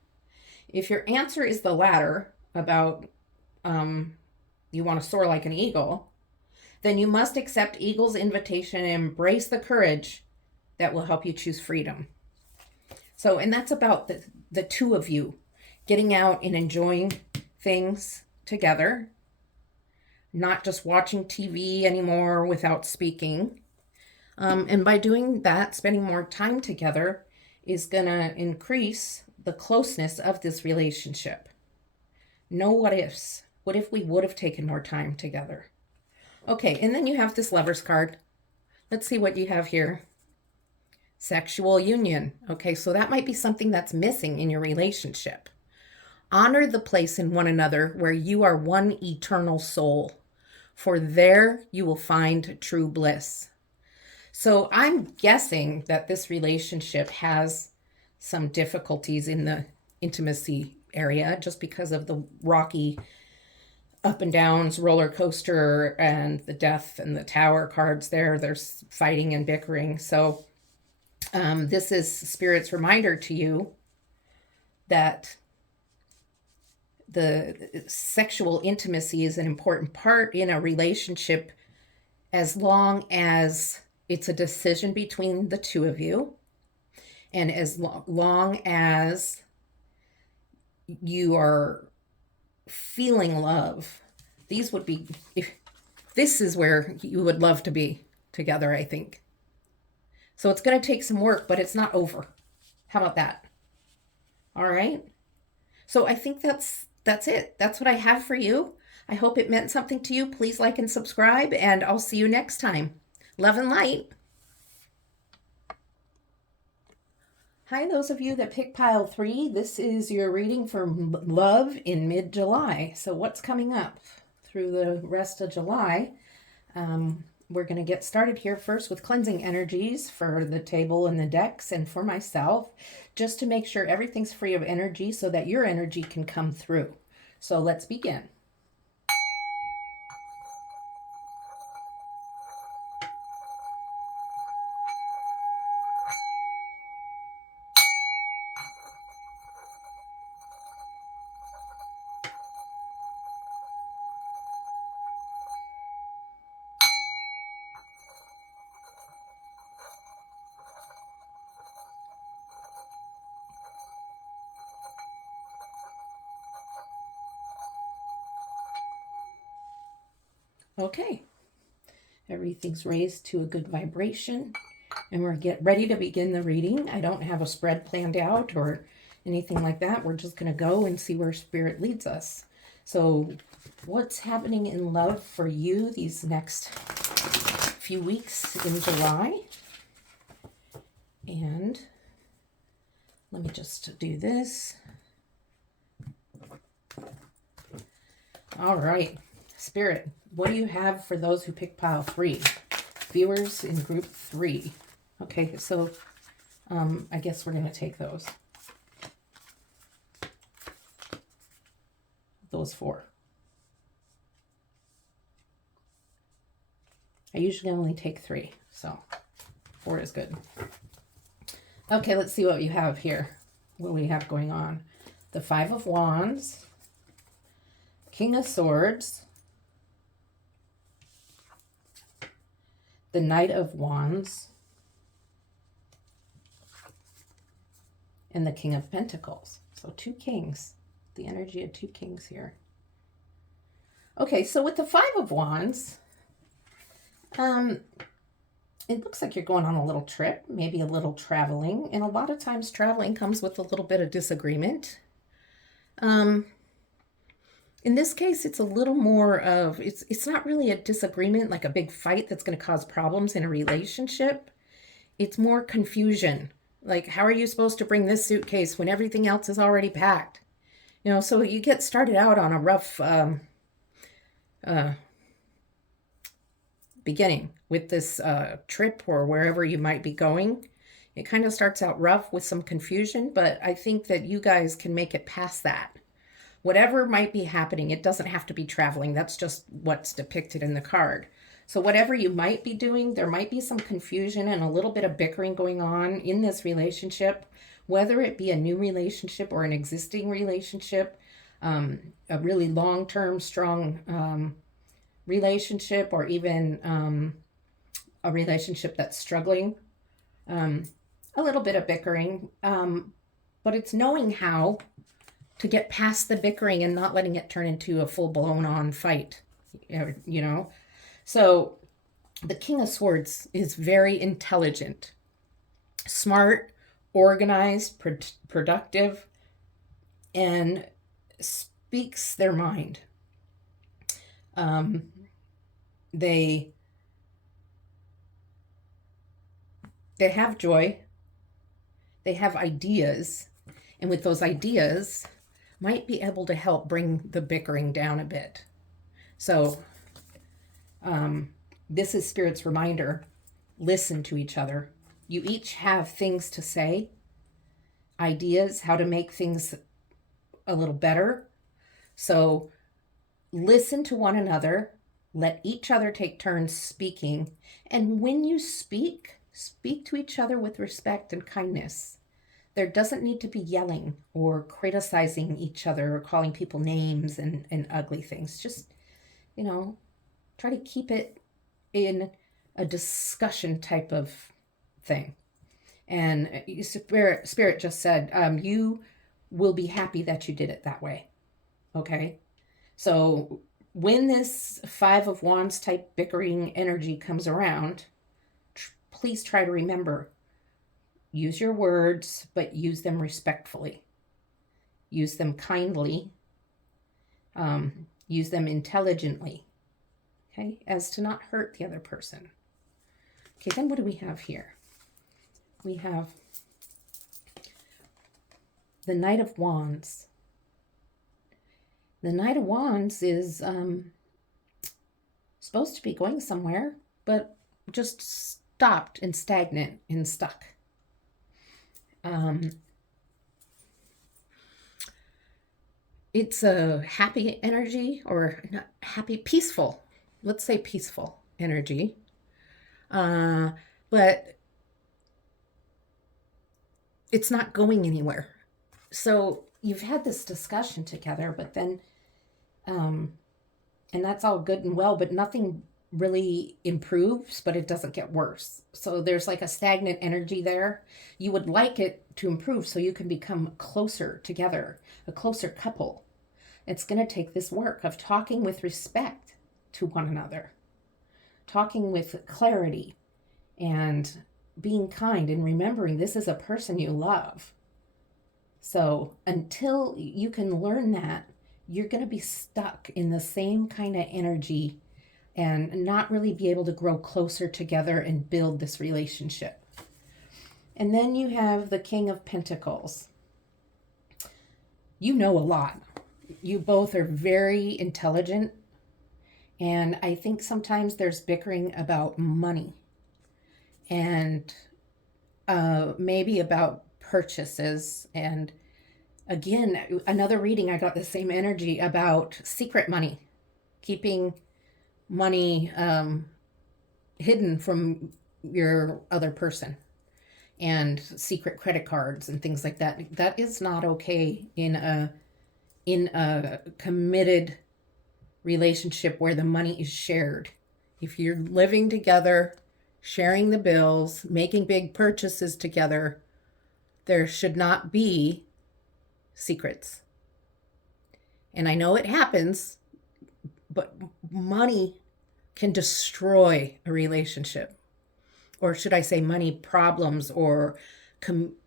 If your answer is the latter, about you want to soar like an eagle, then you must accept eagle's invitation and embrace the courage that will help you choose freedom. So, and that's about the two of you getting out and enjoying things together, not just watching TV anymore without speaking. And by doing that, spending more time together is going to increase the closeness of this relationship. No what ifs. What if we would have taken more time together? Okay, and then you have this Lover's card. Let's see what you have here. Sexual union. Okay, so that might be something that's missing in your relationship. Honor the place in one another where you are one eternal soul, for there you will find true bliss. So I'm guessing that this relationship has some difficulties in the intimacy area just because of the rocky up and downs roller coaster and the death and the tower cards there. There's fighting and bickering. So this is Spirit's reminder to you that the sexual intimacy is an important part in a relationship as long as it's a decision between the two of you, and as long as you are feeling love. These would be, this is where you would love to be together, I think. So it's going to take some work, but it's not over. How about that? All right. So I think that's it. That's what I have for you. I hope it meant something to you. Please like and subscribe, and I'll see you next time. Love and light. Hi, those of you that picked pile 3. This is your reading for love in mid-July. So what's coming up through the rest of July? We're going to get started here first with cleansing energies for the table and the decks and for myself, just to make sure everything's free of energy so that your energy can come through. So let's begin. Okay, everything's raised to a good vibration, and we're ready to begin the reading. I don't have a spread planned out or anything like that. We're just going to go and see where Spirit leads us. So what's happening in love for you these next few weeks in July? And Let me just do this. All right. Spirit, what do you have for those who pick pile 3? Viewers in group 3. Okay, so I guess we're going to take those 4. I usually only take 3, so 4 is good. Okay, let's see what you have here. What do we have going on? The 5 of Wands, King of Swords, the Knight of Wands, and the King of Pentacles. So 2 kings, the energy of 2 kings here. Okay, so with the 5 of Wands, it looks like you're going on a little trip, maybe a little traveling, and a lot of times traveling comes with a little bit of disagreement. In this case, it's a little more of, it's not really a disagreement, like a big fight that's going to cause problems in a relationship. It's more confusion. Like, how are you supposed to bring this suitcase when everything else is already packed? You know, so you get started out on a rough beginning with this trip or wherever you might be going. It kind of starts out rough with some confusion, but I think that you guys can make it past that. Whatever might be happening, it doesn't have to be traveling. That's just what's depicted in the card. So whatever you might be doing, there might be some confusion and a little bit of bickering going on in this relationship, whether it be a new relationship or an existing relationship, a really long-term, strong relationship, or even a relationship that's struggling. A little bit of bickering, but it's knowing how to get past the bickering and not letting it turn into a full-blown on fight, you know. So the King of Swords is very intelligent, smart, organized, productive, and speaks their mind. They have joy, they have ideas, and with those ideas might be able to help bring the bickering down a bit. So this is Spirit's reminder. Listen to each other. You each have things to say, ideas, how to make things a little better. So listen to one another. Let each other take turns speaking. And when you speak to each other with respect and kindness. There doesn't need to be yelling or criticizing each other or calling people names and ugly things. Just, you know, try to keep it in a discussion type of thing. And Spirit just said, you will be happy that you did it that way. Okay? So when this 5 of Wands type bickering energy comes around, please try to remember, use your words, but use them respectfully. Use them kindly. Use them intelligently. Okay, as to not hurt the other person. Okay, then what do we have here? We have the Knight of Wands. The Knight of Wands is supposed to be going somewhere, but just stopped and stagnant and stuck. It's a happy energy, or not happy, peaceful. Let's say peaceful energy. But it's not going anywhere. So you've had this discussion together, but then, and that's all good and well, but nothing really improves, but it doesn't get worse. So there's like a stagnant energy there. You would like it to improve so you can become closer together, a closer couple. It's going to take this work of talking with respect to one another, talking with clarity, and being kind, and remembering this is a person you love. So until you can learn that, you're going to be stuck in the same kind of energy and not really be able to grow closer together and build this relationship. And then you have the King of Pentacles. You know a lot. You both are very intelligent. And I think sometimes there's bickering about money and maybe about purchases. And again, another reading, I got the same energy about secret money, keeping money hidden from your other person, and secret credit cards and things like that. That is not okay in a committed relationship where the money is shared. If you're living together, sharing the bills, making big purchases together, there should not be secrets. And I know it happens, but money can destroy a relationship. Or should I say money problems, or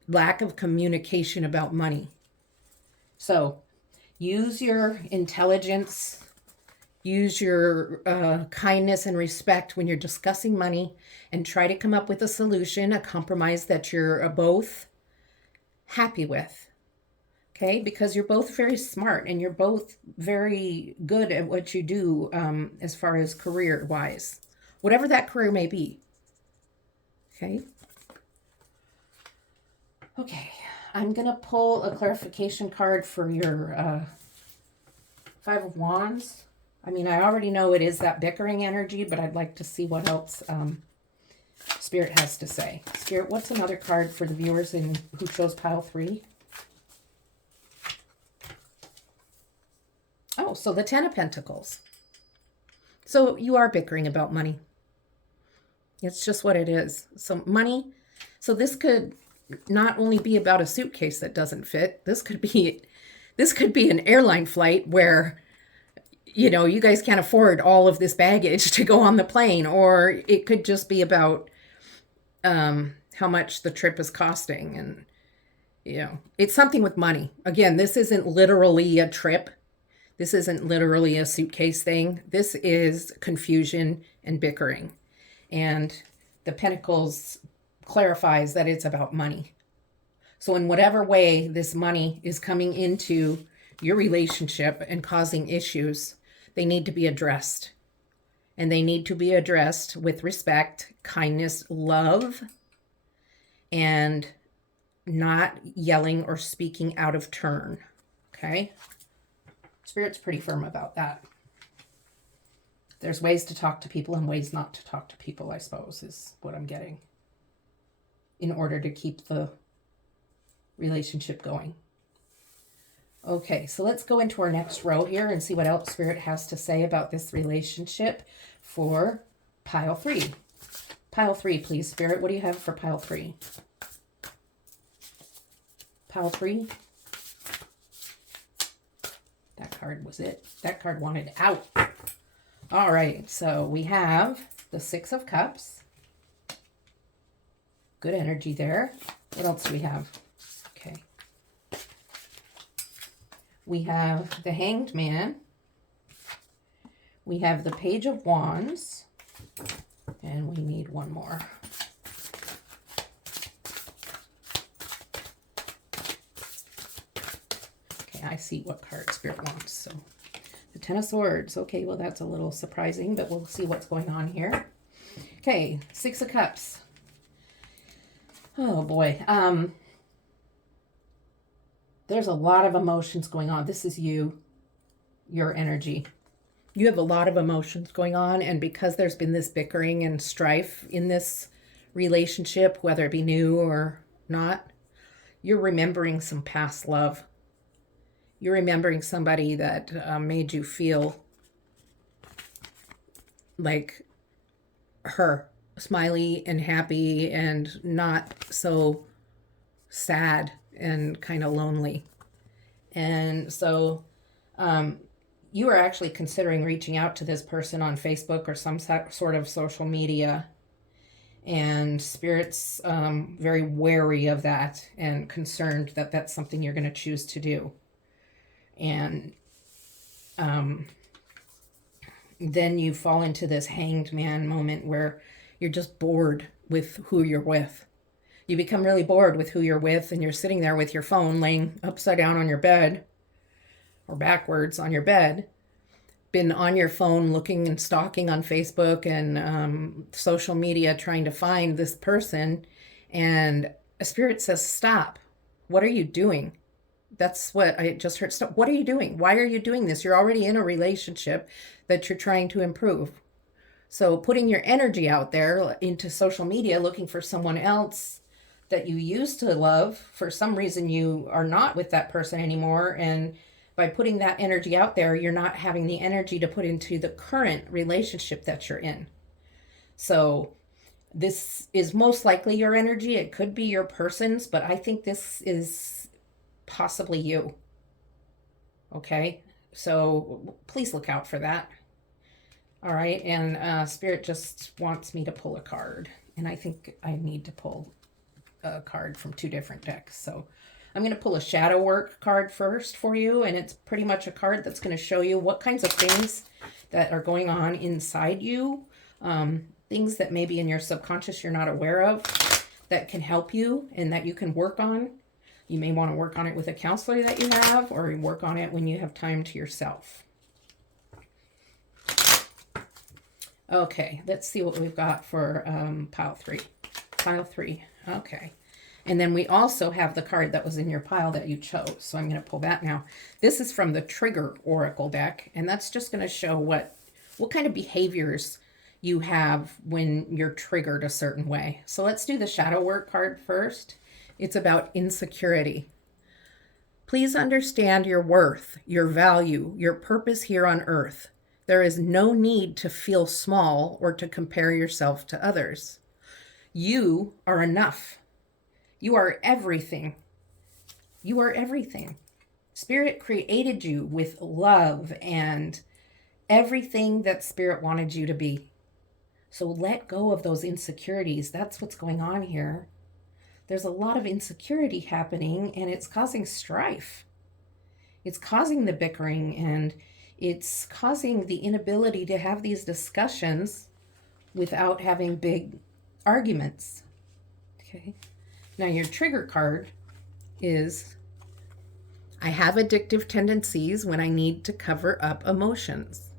lack of communication about money. So use your intelligence, use your kindness and respect when you're discussing money, and try to come up with a solution, a compromise that you're both happy with. Okay, because you're both very smart and you're both very good at what you do as far as career wise, whatever that career may be. Okay. Okay, I'm going to pull a clarification card for your Five of Wands. I mean, I already know it is that bickering energy, but I'd like to see what else Spirit has to say. Spirit, what's another card for the viewers who chose pile 3? Oh, so the Ten of Pentacles. So you are bickering about money. It's just what it is. So money. So this could not only be about a suitcase that doesn't fit. This could be an airline flight where, you guys can't afford all of this baggage to go on the plane, or it could just be about how much the trip is costing. And, it's something with money. Again, this isn't literally a trip. This isn't literally a suitcase thing. This is confusion and bickering. And the Pentacles clarifies that it's about money. So in whatever way this money is coming into your relationship and causing issues, they need to be addressed. And they need to be addressed with respect, kindness, love, and not yelling or speaking out of turn. Okay? Spirit's pretty firm about that. There's ways to talk to people and ways not to talk to people, I suppose, is what I'm getting, in order to keep the relationship going. Okay, so let's go into our next row here and see what else Spirit has to say about this relationship for pile 3. Pile 3, please, Spirit. What do you have for pile 3? Pile 3? That card was it. That card wanted out. All right, so we have the Six of Cups. Good energy there. What else do we have? Okay. We have the Hanged Man. We have the Page of Wands. And we need one more. Okay, I see what card Spirit wants, so... The Ten of Swords. Okay, well, that's a little surprising, but we'll see what's going on here. Okay, Six of Cups. Oh, boy. There's a lot of emotions going on. This is your energy. You have a lot of emotions going on, and because there's been this bickering and strife in this relationship, whether it be new or not, you're remembering some past love. You're remembering somebody that made you feel like her, smiley and happy and not so sad and kind of lonely. And so you are actually considering reaching out to this person on Facebook or some sort of social media. And Spirit's very wary of that and concerned that that's something you're going to choose to do. And then you fall into this Hanged Man moment where you're just bored with who you're with. You become really bored with who you're with, and you're sitting there with your phone laying upside down on your bed or backwards on your bed, been on your phone looking and stalking on Facebook and social media trying to find this person, and a spirit says, stop. What are you doing? That's what I just heard. Stop. What are you doing? Why are you doing this? You're already in a relationship that you're trying to improve. So putting your energy out there into social media looking for someone else that you used to love, for some reason you are not with that person anymore, and by putting that energy out there, you're not having the energy to put into the current relationship that you're in. So this is most likely your energy. It could be your person's, but I think this is possibly you. Okay? So please look out for that. All right, and Spirit just wants me to pull a card, and I think I need to pull a card from 2 different decks. So I'm going to pull a shadow work card first for you, and it's pretty much a card that's going to show you what kinds of things that are going on inside you, things that maybe in your subconscious you're not aware of that can help you and that you can work on. You may want to work on it with a counselor that you have, or work on it when you have time to yourself. Okay, let's see what we've got for pile 3. Pile 3, okay. And then we also have the card that was in your pile that you chose. So I'm going to pull that now. This is from the Trigger Oracle deck, and that's just going to show what kind of behaviors you have when you're triggered a certain way. So let's do the Shadow Work card first. It's about insecurity. Please understand your worth, your value, your purpose here on earth. There is no need to feel small or to compare yourself to others. You are enough. You are everything. You are everything. Spirit created you with love and everything that Spirit wanted you to be. So let go of those insecurities. That's what's going on here. There's a lot of insecurity happening, and it's causing strife. It's causing the bickering, and it's causing the inability to have these discussions without having big arguments. Okay. Now your trigger card is, I have addictive tendencies when I need to cover up emotions.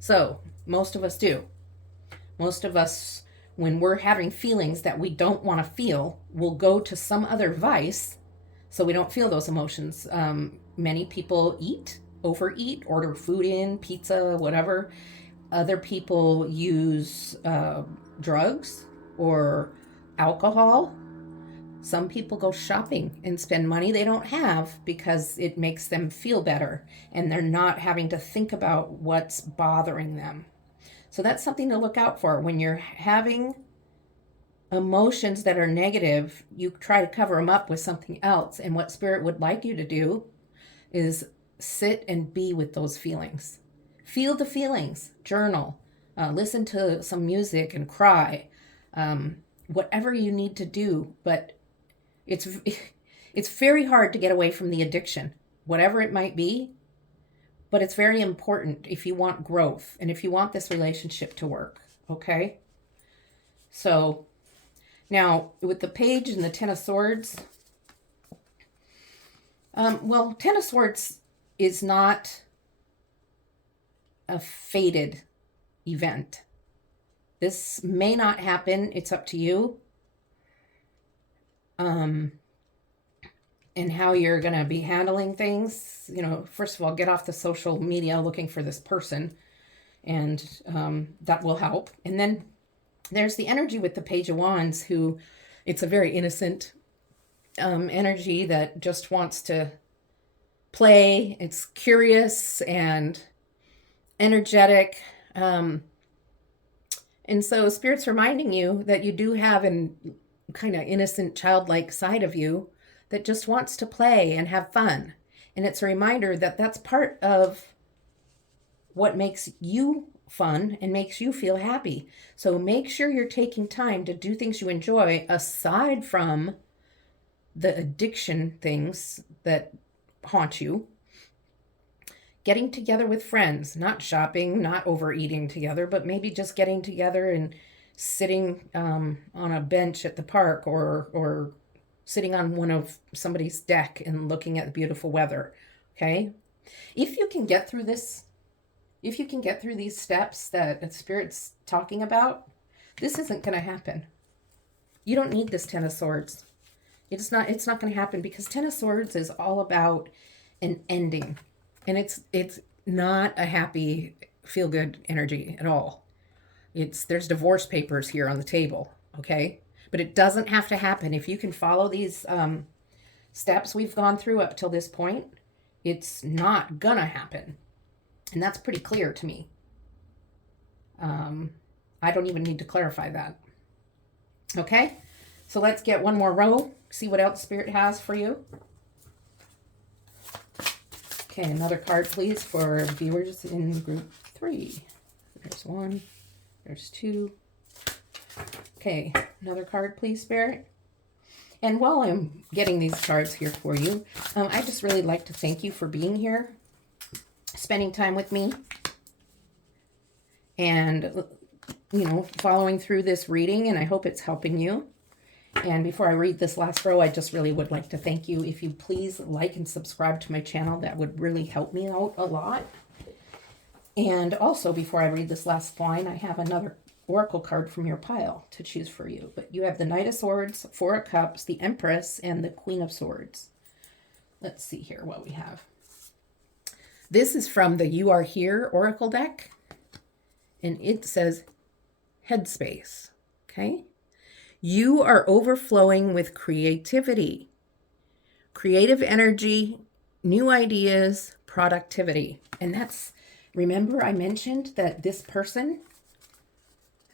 So most of us do. Most of us, when we're having feelings that we don't want to feel, will go to some other vice so we don't feel those emotions. Many people overeat, order food in, pizza, whatever. Other people use drugs or alcohol. Some people go shopping and spend money they don't have because it makes them feel better and they're not having to think about what's bothering them. So that's something to look out for. When you're having emotions that are negative, you try to cover them up with something else. And what Spirit would like you to do is sit and be with those feelings. Feel the feelings, journal, listen to some music and cry, whatever you need to do. But it's very hard to get away from the addiction, whatever it might be, but it's very important if you want growth and if you want this relationship to work, okay? So now with the Page and the Ten of Swords, Ten of Swords is not a fated event. This may not happen. It's up to you. And how you're going to be handling things. First of all, get off the social media looking for this person, and that will help. And then there's the energy with the Page of Wands, who it's a very innocent energy that just wants to play. It's curious and energetic. And so Spirit's reminding you that you do have an kind of innocent, childlike side of you that just wants to play and have fun. And it's a reminder that that's part of what makes you fun and makes you feel happy. So make sure you're taking time to do things you enjoy aside from the addiction things that haunt you. Getting together with friends, not shopping, not overeating together, but maybe just getting together and sitting on a bench at the park, or sitting on one of somebody's deck and looking at the beautiful weather. Okay? If you can get through this, if you can get through these steps that the Spirit's talking about, this isn't going to happen. You don't need this Ten of Swords. It's not going to happen, because Ten of Swords is all about an ending. And it's not a happy, feel good energy at all. There's divorce papers here on the table, okay? But it doesn't have to happen. If you can follow these steps we've gone through up till this point, it's not gonna happen. And that's pretty clear to me. I don't even need to clarify that. Okay? So let's get one more row, see what else Spirit has for you. Okay, another card, please, for viewers in group 3. There's 1, there's 2. Okay, another card, please, Spirit. And while I'm getting these cards here for you, I just really like to thank you for being here, spending time with me, and, following through this reading, and I hope it's helping you. And before I read this last row, I just really would like to thank you. If you please like and subscribe to my channel, that would really help me out a lot. And also, before I read this last line, I have another oracle card from your pile to choose for you. But you have the Knight of Swords, Four of Cups, the Empress, and the Queen of Swords. Let's see here what we have. This is from the You Are Here oracle deck, and it says Headspace. Okay? You are overflowing with creativity, creative energy, new ideas, productivity. And that's, remember I mentioned that this person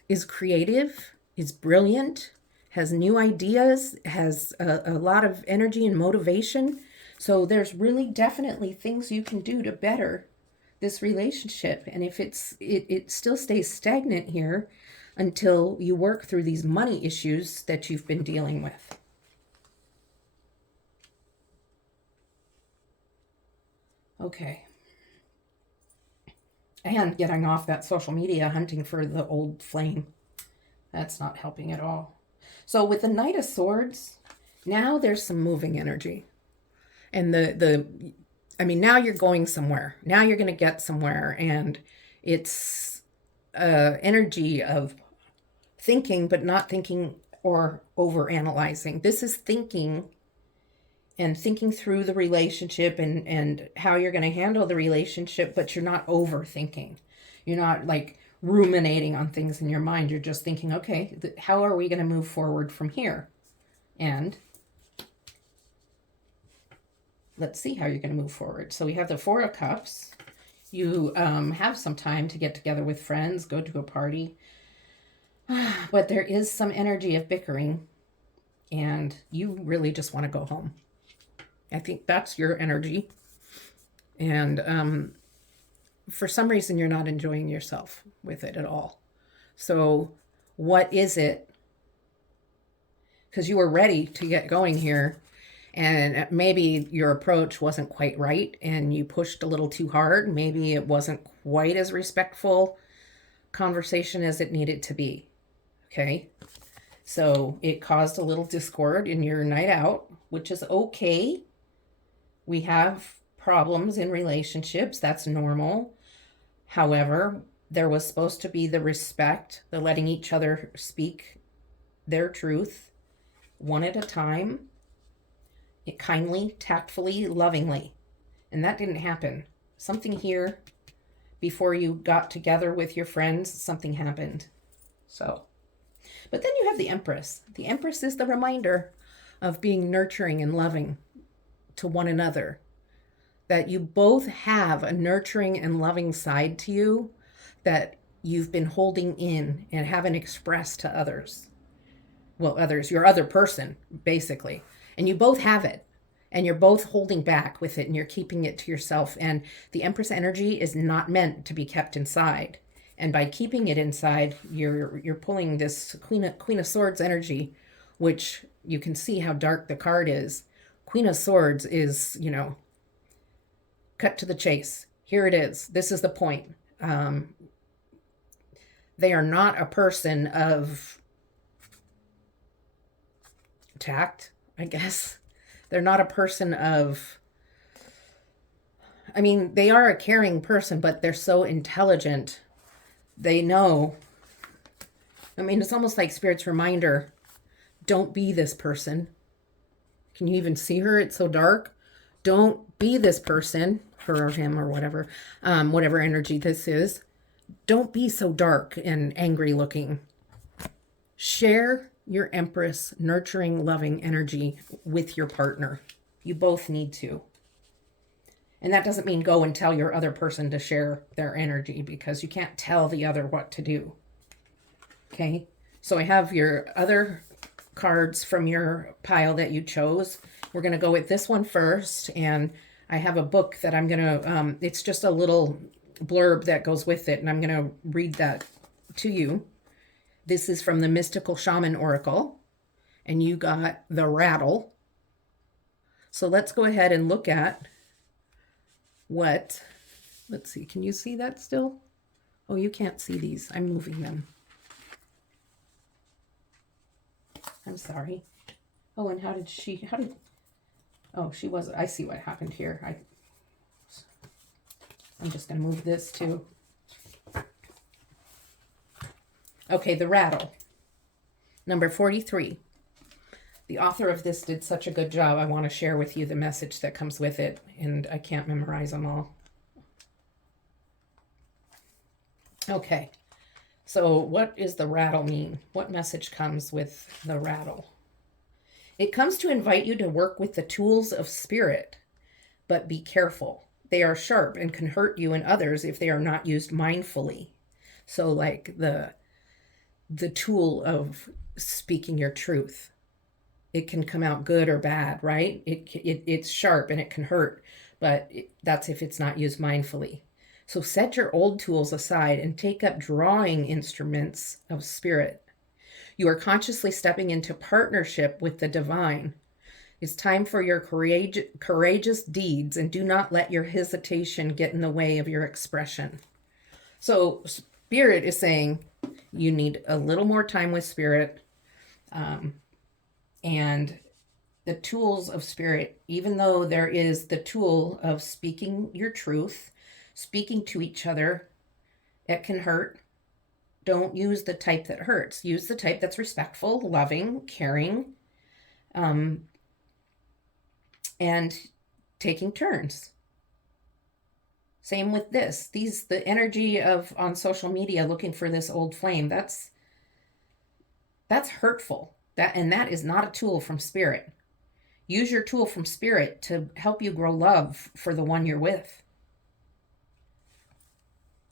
is creative, is brilliant, has new ideas, has a lot of energy and motivation. So there's really definitely things you can do to better this relationship. And if it still stays stagnant here, until you work through these money issues that you've been dealing with. Okay. And getting off that social media, hunting for the old flame. That's not helping at all. So with the Knight of Swords, now there's some moving energy. And now you're going somewhere. Now you're going to get somewhere. And it's energy of thinking, but not thinking or over analyzing. This is thinking and thinking through the relationship and how you're going to handle the relationship, but you're not overthinking. You're not like ruminating on things in your mind. You're just thinking, okay, how are we going to move forward from here? And let's see how you're going to move forward. So we have the Four of Cups. You have some time to get together with friends, go to a party. But there is some energy of bickering, and you really just want to go home. I think that's your energy. And for some reason, you're not enjoying yourself with it at all. So what is it? Because you were ready to get going here, and maybe your approach wasn't quite right, and you pushed a little too hard. Maybe it wasn't quite as respectful conversation as it needed to be. Okay, so it caused a little discord in your night out, which is okay. We have problems in relationships. That's normal. However, there was supposed to be the respect, the letting each other speak their truth one at a time, kindly, tactfully, lovingly. And that didn't happen. Something here, before you got together with your friends, something happened. So... But then you have the Empress. The Empress is the reminder of being nurturing and loving to one another. That you both have a nurturing and loving side to you that you've been holding in and haven't expressed to others. Well, others, your other person, basically. And you both have it. And you're both holding back with it, and you're keeping it to yourself. And the Empress energy is not meant to be kept inside. And by keeping it inside, you're pulling this Queen of Swords energy, which you can see how dark the card is. Queen of Swords is, cut to the chase. Here it is. This is the point. They are not a person of tact, I guess. They're not a person of, I mean, they are a caring person, but they're so intelligent. They know. I mean, it's almost like Spirit's reminder, don't be this person. Can you even see her? It's so dark. Don't be this person, her or him or whatever, whatever energy this is. Don't be so dark and angry looking. Share your Empress nurturing, loving energy with your partner. You both need to. And that doesn't mean go and tell your other person to share their energy, because you can't tell the other what to do. Okay? So I have your other cards from your pile that you chose. We're going to go with this one first. And I have a book that I'm going to, it's just a little blurb that goes with it. And I'm going to read that to you. This is from the Mystical Shaman Oracle. And you got the rattle. So let's go ahead and look at what, let's see, can you see that still? Oh, you can't see these. I'm moving them. I'm sorry. Oh, and how did, oh, she was, I see what happened here. I'm just going to move this too. Okay, the rattle. Number 43. The author of this did such a good job. I want to share with you the message that comes with it, and I can't memorize them all. Okay, so what does the rattle mean? What message comes with the rattle? It comes to invite you to work with the tools of spirit, but be careful. They are sharp and can hurt you and others if they are not used mindfully. So like the tool of speaking your truth. It can come out good or bad, right? It's sharp and it can hurt, but that's if it's not used mindfully. So set your old tools aside and take up drawing instruments of spirit. You are consciously stepping into partnership with the divine. It's time for your courageous deeds, and do not let your hesitation get in the way of your expression. So Spirit is saying you need a little more time with Spirit. And the tools of spirit, even though there is the tool of speaking your truth, speaking to each other, it can hurt. Don't use the type that hurts. Use the type that's respectful, loving, caring, and taking turns. Same with this. The energy of on social media looking for this old flame, that's hurtful. That is not a tool from spirit. Use your tool from spirit to help you grow love for the one you're with.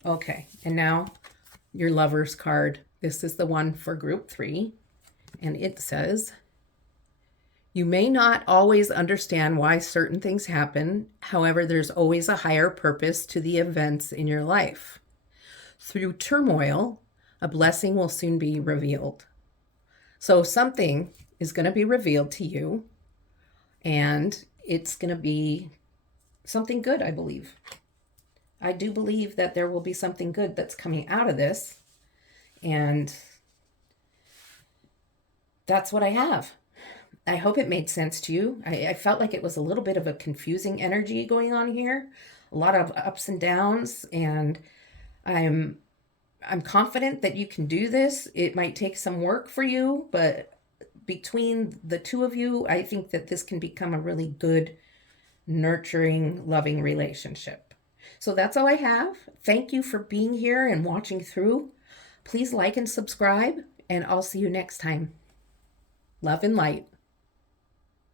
Okay, and now your Lover's card. This is the one for group 3, and it says, you may not always understand why certain things happen. However, there's always a higher purpose to the events in your life. Through turmoil, a blessing will soon be revealed. So something is going to be revealed to you, and it's going to be something good, I believe. I do believe that there will be something good that's coming out of this, and that's what I have. I hope it made sense to you. I felt like it was a little bit of a confusing energy going on here, a lot of ups and downs, and I'm confident that you can do this. It might take some work for you, but between the two of you, I think that this can become a really good, nurturing, loving relationship. So that's all I have. Thank you for being here and watching through. Please like and subscribe, and I'll see you next time. Love and light.